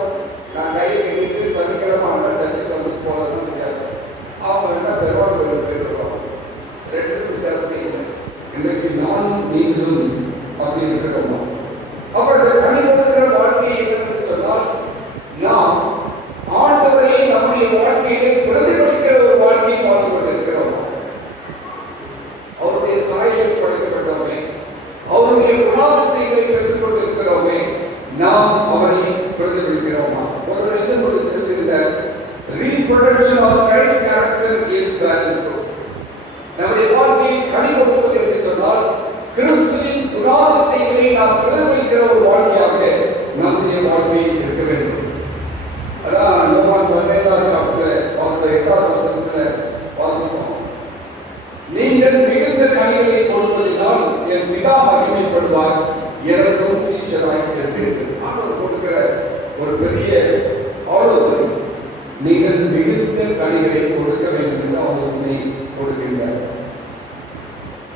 Christ's character is bearing fruit. நம்முடைய வாழ்க்கையில் கனி கொடுப்பது என்று சொன்னால் கிறிஸ்துவின் குணாதிசயங்களை நாம் பிரதிபலிக்கிற ஒரு வாழ்க்கையாக நம்முடைய வாழ்க்கை இருக்க வேண்டும். அதான் யோவான் 17:8 வாசிப்போம். நீங்கள் மிகுந்த கனிகளை கொடுப்பதினால் என் பிதா மகிமைப்படுவார், எனக்கும் சீஷராய் இருப்பீர்கள். ஆண்டவர் கொடுக்கிற ஒரு பெரிய ஆலோசனை, நீங்கள் மிகுந்த கனிகளை கொடுக்க வேண்டும் என்ற ஆலோசனை கொடுக்கின்றார்.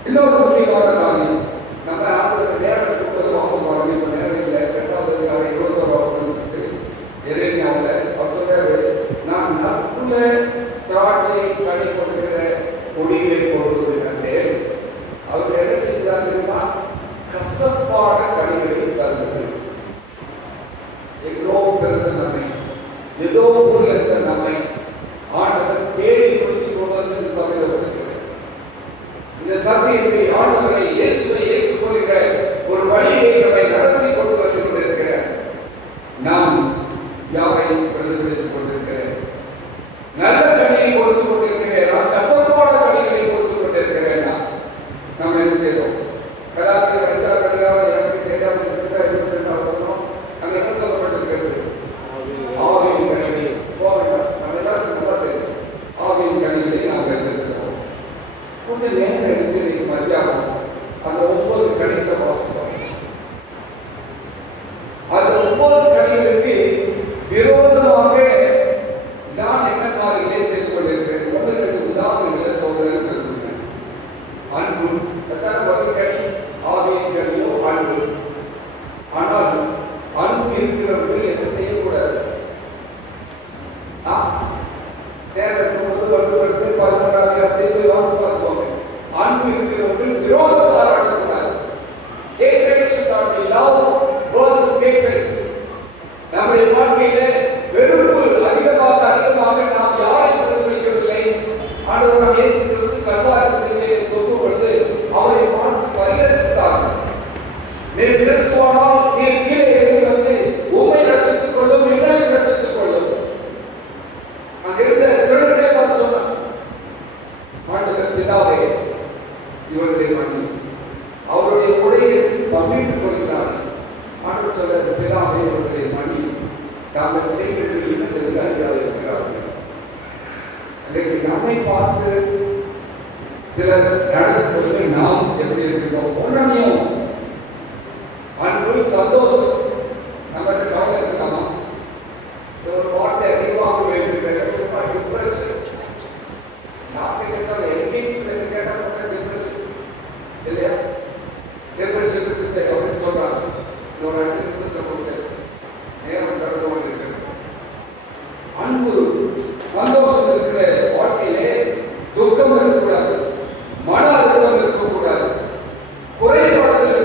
இன்னொரு முக்கியமான காரியம், நம்ம ஆண்டவர் நேரம் கொடுப்பது வாசமாக இப்ப நேரம் இல்லை. 2:21 எரேமியாவில் அவர் சொல்றாரு, நான் நற்குல திராட்சை கனி கொடுக்கிற கொடியை கொடுப்பது கண்டேன். அவர் என்ன செய்தார் தெரியுமா? கசப்பான கனிகளை தந்தது. எங்கோ பிறந்த நம்மை, ஏதோ ஊர்ல இருந்த நம்மை ஆண்டவர் தேடி குடிச்சு கொண்டு வந்து சபையில் வச்சிருக்கிறார். இந்த சபையை ஆண்டவரை இயேசுவை ஏற்றுக்கொள்கிற ஒரு வழியை நம்மை நடத்தி கொண்டு வந்து கொண்டிருக்கிறார். நாம் யாரை பிரதிபலித்துக் கொண்டிருக்கிறேன்? நல்ல கனியை கொடுத்து கொண்டிருக்கிறேனா? கசப்பான கனிகளை கொடுத்து கொண்டிருக்கிறேனா? நாம் என்ன செய்தோம்? கலாத்தியர் 5:22 அங்க என்ன சொல்லப்பட்டிருக்கிறது? ஆவியின் கனிகளை நம்ம எல்லாருக்கும் நல்லா தெரியும். ஆவியின் கனிகளை நாம் எடுத்திருக்கிறோம். கொஞ்சம் நேரம் எடுத்து இன்னைக்கு மத்தியானம் அந்த 9 கனிகளை வாசிப்போம். அந்த 9 கனிகளுக்கு விரோதமாக நான் என்ன காரியங்களை செய்து கொண்டிருக்கிறேன்? 1-2 உதாரணங்களை சொல்றேன். அன்பு, முதல் கனி ஆவியின் கனியோ அன்பு. ஆனால் அன்பு இருக்கிறவர்கள் என்ன செய்யக்கூடாது? நேரம் வட்டுப்படுத்து 11 வாசி பார்த்துவாங்க. அன்பு இருக்கிறவர்கள் விரோதம் பாராட்டக்கூடாது. Hatred should not be love versus hatred. நம்முடைய வாழ்க்கையில வெறுப்பு அதிகமாக நாம் யாரை பிரதிபலிக்கவில்லை? ஆண்டவர் இயேசு கிறிஸ்து கல்வாரி சிலுவையிலே தொங்கும் பொழுது அவரை பார்த்து பரிகசித்தார். நீர் கிறிஸ்துவானால் நீர் கீழே இறங்கி வந்து உம்மை ரட்சித்துக் கொள்ளும், எங்களையும் ரட்சித்துக் கொள்ளும். அங்கிருந்த திருடனை பார்த்து சொன்னார், ஆண்டவர் பிதாவே இவர்களை மன்னி. அவருடைய உடையை எடுத்து பங்கிட்டுக் கொள்கிறார். ஆண்டவர் சொல்ற, பிதாவே இவர்களை மன்னி, தாங்கள் செய்கிறது என்னதென்று அறியாது இருக்கிறார்கள். இன்றைக்கு நம்மை பார்த்து சிலர் நடக்கும்போது நாம் எப்படி இருக்கிறோம்? ஒன்றையும் அன்பு, சந்தோஷம் நம்மகிட்ட கவலை இருக்கலாமா? ஒரு வார்த்தை அதிகமாக வைத்திருக்கிறேன், டிப்ரெஷன். டாக்டர் கேட்டால் எல்கேஜி கேட்டால் டிப்ரெஷன் இல்லையா? டிப்ரெஷன் இருக்குது அப்படின்னு சொல்றாங்க. ஒரு 5 நிமிஷத்துல முடிச்சது நேரம் கடந்து கொண்டு இருக்கிறது. அன்பு, சந்தோஷம் இருக்கிற வாழ்க்கையிலே துக்கம் இருக்கக்கூடாது, மன அழுத்தம் இருக்கக்கூடாது, குறைபாடுகள்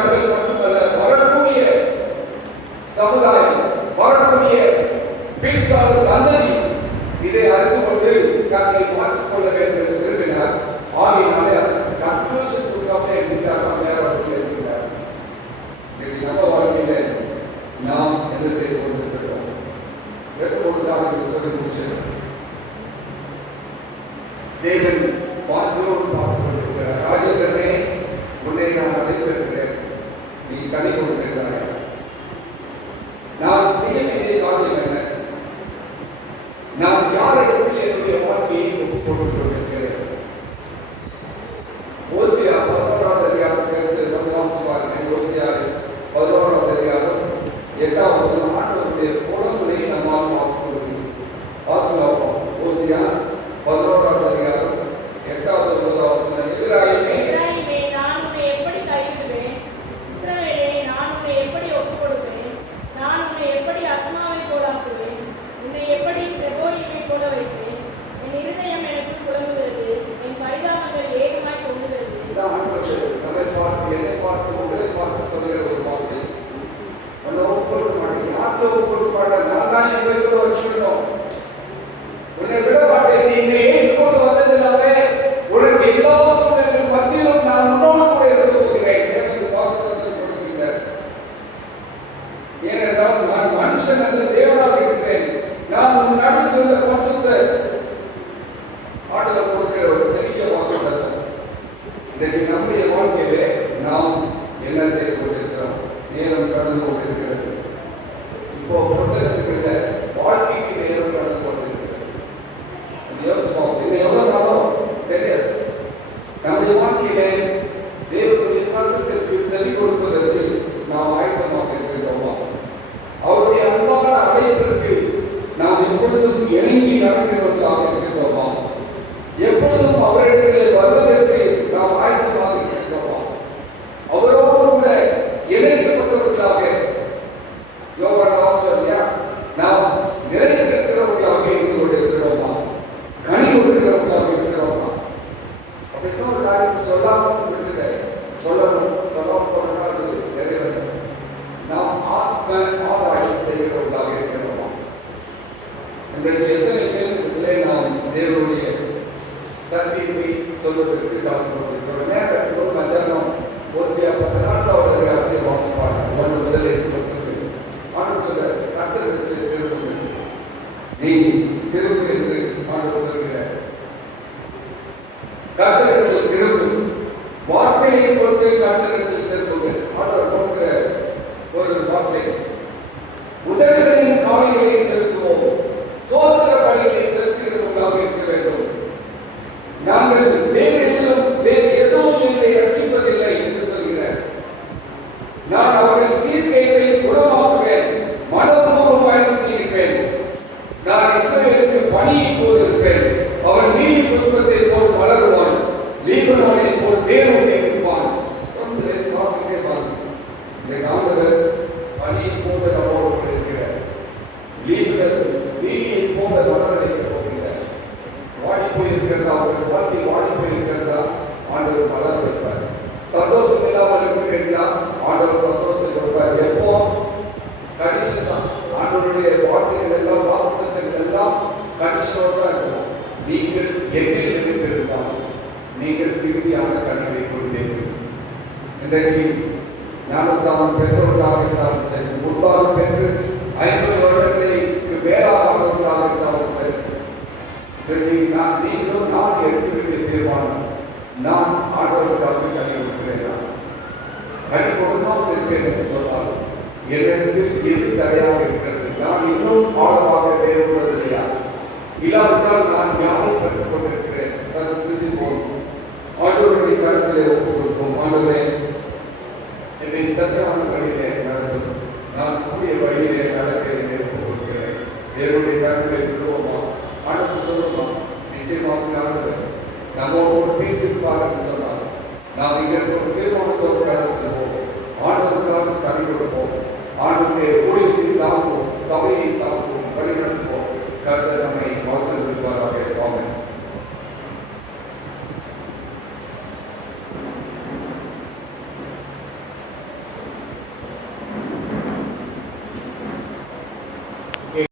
ஜனங்கள் மட்டுமல்ல, வரக்கூடிய சமுதாயம், வரக்கூடிய பிற்கால சந்ததி இதை அறிந்து கொண்டு தங்களை மாற்றிக்கொள்ள வேண்டும் என்று விரும்பினார். ஆகினாலே அதற்கு கன்க்ளூஷன் கொடுக்காமலே எழுதிட்டார். நேரம் எழுதினார். நம்ம வாழ்க்கையில நாம் என்ன செய்து கொண்டிருக்கிறோம்? 2 தான் சொல்லி முடிச்சது. தேவன் வாஞ்சோடு பார்த்து கொண்டிருக்கிறார். ராஜேந்திரனே, உன்னை நான் அழைத்திருக்கிறேன், நீ கனி கொடுத்திருக்கிறாய். நான் செய்ய வேண்டிய காரியம் என்ன? நான் யாரிடத்தில் என்னுடைய வாழ்க்கையை கொடுத்து கொண்டிருக்கிறேன்? ஓசியா 11ஆம் அதிகாரத்திலிருந்து வந்து வாசிப்பார்கள். ஓசியா 11ஆம் அதிகாரம் 8ஆம் வசனம். ஆண்டவருடைய குணங்களை நம்மால் வாசிக்கிறோம். ஓசியா 11ஆம் அதிகாரம் 8வது 9வது வசனம். எபிராயிமே, நான் உன்னை எப்படி கைவிடுவேன்? இஸ்ரவேலே, நான் உன்னை எப்படி ஒப்புக் கொடுப்பேன்? நான் உன்னை எப்படி ஆத்மாவை போலாக்குவேன்? உன்னை எப்படி செபோயிமை போல வைப்பேன்? என் இருதயம் எனக்குள் புலம்புகிறது, என் பரிதாபங்கள் ஏகமாய் பொங்குகிறது. இதான் ஆண்டவர் நம்மை பார்த்து, என்னை பார்த்து, உங்களை பார்த்து சொல்லுகிற ஒரு வார்த்தை. உன்னை ஒப்புக் கொடுக்க மாட்டேன். யார்கிட்ட ஒப்புக் கொடுக்க மாட்டேன்? நான் தான் என் கைக்குள்ள வச்சுக்கணும். உன்னை விட மாட்டேன். நீ என்னை ஏற்றுக்கொண்டு வந்ததினாலே உனக்கு எல்லா சூழ்நிலைகள் மத்தியிலும் நான் உன்னோடு கூட இருக்க போகிறேன். தேவனுக்கு வாக்குத்தத்தம் கொடுக்கின்றார். ஏனென்றால் நான் மனுஷன் அல்ல, தேவனாக இருக்கிறேன். நான் உன் நடுவில் உள்ள பரிசுத்த ஆண்டவர் கொடுக்கிற ஒரு பெரிய வாக்குத்தத்தம். இன்றைக்கு நம்முடைய வாழ்க்கையிலே நாம் என்ன செய்து கொண்டிருக்கிறோம்? நேரம் கடந்து கொண்டிருக்கிறது. இப்போ பிரசனத்துக்கு இல்லை, வாழ்க்கைக்கு நேரம் கடந்து கொண்டிருக்கிறது. யோசிப்போம், இன்னும் எவ்வளவு நாளும் தெரியாது. நம்முடைய வாழ்க்கையிலே தேவனுடைய சத்தத்திற்கு செவி கொடுப்பதற்கு நாம் ஆயத்தமாக இருக்கின்றோமா? அவருடைய அன்பான அழைப்பிற்கு நாம் எப்பொழுதும் இணங்கி நடக்கிறவர்களாக இருக்கின்றோமா? எப்பொழுதும் அவரிடத்தில் வருவதற்கு நாம் ஆயத்தமாக இருக்கின்றோமா? அவரோடு கூட இணைக்கப்பட்டவர்களாக, யோவான் ஆசிரியர், நாம் நிலைத்திருக்கிறவர்களாக இருந்து கொண்டிருக்கிறோமா? கனி கொடுக்கிறவர்களாக இருக்கிறோமா? அப்ப இன்னொரு காரியத்தை சொல்லாமல் விட்டுட்டேன். சொல்லாமல் போனால் நிறைவேறும். நாம் ஆத்ம ஆதாயம் செய்கிறவர்களாக இருக்கிறோமா? இன்றைக்கு எத்தனை பேர் இதிலே நாம் தேவனுடைய சத்தியத்தை சொல்வதற்கு காத்து கொண்டிருக்கிறோம்? நேரம் மத்தியானம் ஓசியா 14வது அதிகாரத்தை வாசிப்பாங்க. 1 முதல் 8 வசனங்கள். ஆண்டவர் சொல்ல, கர்த்தரிடத்தில் திரும்புங்கள், நீ திரும்பு என்று ஆண்டவர் சொல்கிறார். கர்த்தரிடத்தில் திரும்பு, வார்த்தையை கொண்டு கர்த்தரிடத்தில் திரும்புங்கள். ஆண்டவர் கொடுக்கிற ஒரு வார்த்தை. உதடுகளின் காலைகளை செலுத்துவோம், தோத்திர பலிகளை செலுத்துகிறவர்களாக இருக்க வேண்டும். நாங்கள் வேறு எதுவும் என்னை ரட்சிப்பதில்லை என்று சொல்கிறார். நான் அவர்கள் சீர்கேட்டை குணமாக்குவேன், மனப்பூர்வம் வயசுகிறேன். நான் இஸ்ரவேலுக்கு பணியை போல் இருப்பேன். அவன் நீலி புஷ்பத்தை போல் மலருவான், லீபனோனை போல் வேரூன்றி நிற்பான். இந்த காந்தவர் பணியை போல நம்மோடு கூட இருக்கிறார். நீலியை போல மலர வைக்க போகிறார். வாடி போயிருக்கிறதா, அவர்கள் வாழ்க்கை வாடி போயிருக்கிறதா, ஆண்டவர் மலர வைப்பார். சந்தோஷம் இல்லாமல் இருக்கிறீர்களா, ஆண்டவர் சந்தோஷத்தை கொடுப்பார். எப்போ? கண்டிஷன் தான். ஆண்டவருடைய வார்த்தைகள் எல்லாம், வாக்குத்தத்தங்கள் எல்லாம் கண்டிஷனோடு தான் இருக்கும். நீங்கள் எண்ணில் நினைத்திருந்தால் நீங்கள் இறுதியான கனிவை கொடுப்பீர்கள். இன்றைக்கு ஞானஸ்தானம் பெற்றவர்களாக இருந்தாலும் சரி, முன்பாக பெற்று 50 வருடங்களுக்கு மேலாக ஆனவர்களாக இருந்தாலும் சரி, நீங்களும் நான் எடுத்து வேண்டிய தீர்மானம், நான் ஆண்டவருக்காக கனி கொடுக்கிறேன். கனி கொடுக்காமல் இருக்கிறேன் என்று சொன்னால் என்னிடத்தில் எது தடையாக இருக்கிறது? நான் இன்னும் ஆழமாக வேறுபடவில்லையா? இல்லாவிட்டால் நான் யாரை கற்றுக் கொண்டிருக்கிறேன்? சற்று சிந்திப்போம். ஆண்டவருடைய கருத்திலே ஒப்புக் கொடுப்போம். ஆண்டவரே, என்னை சரியான வழியிலே நடத்தும், நான் கூடிய வழியிலே நடக்க என்னை ஒப்புக் கொடுக்கிறேன். தேவனுடைய கருத்திலே விடுவோமா? ஆண்டவர் சொல்லுமா? நிச்சயமாக நடந்தது. நம்மோடு பேசியிருப்பார் என்று சொன்னார். நாம் இங்கிருந்து ஒரு தீர்மானத்தோடு கடந்து செல்வோம். ஆண்டவருக்காக கனி கொடுப்போம். ஆண்டவருடைய ஊழியத்தை தாங்குவோம். சபையை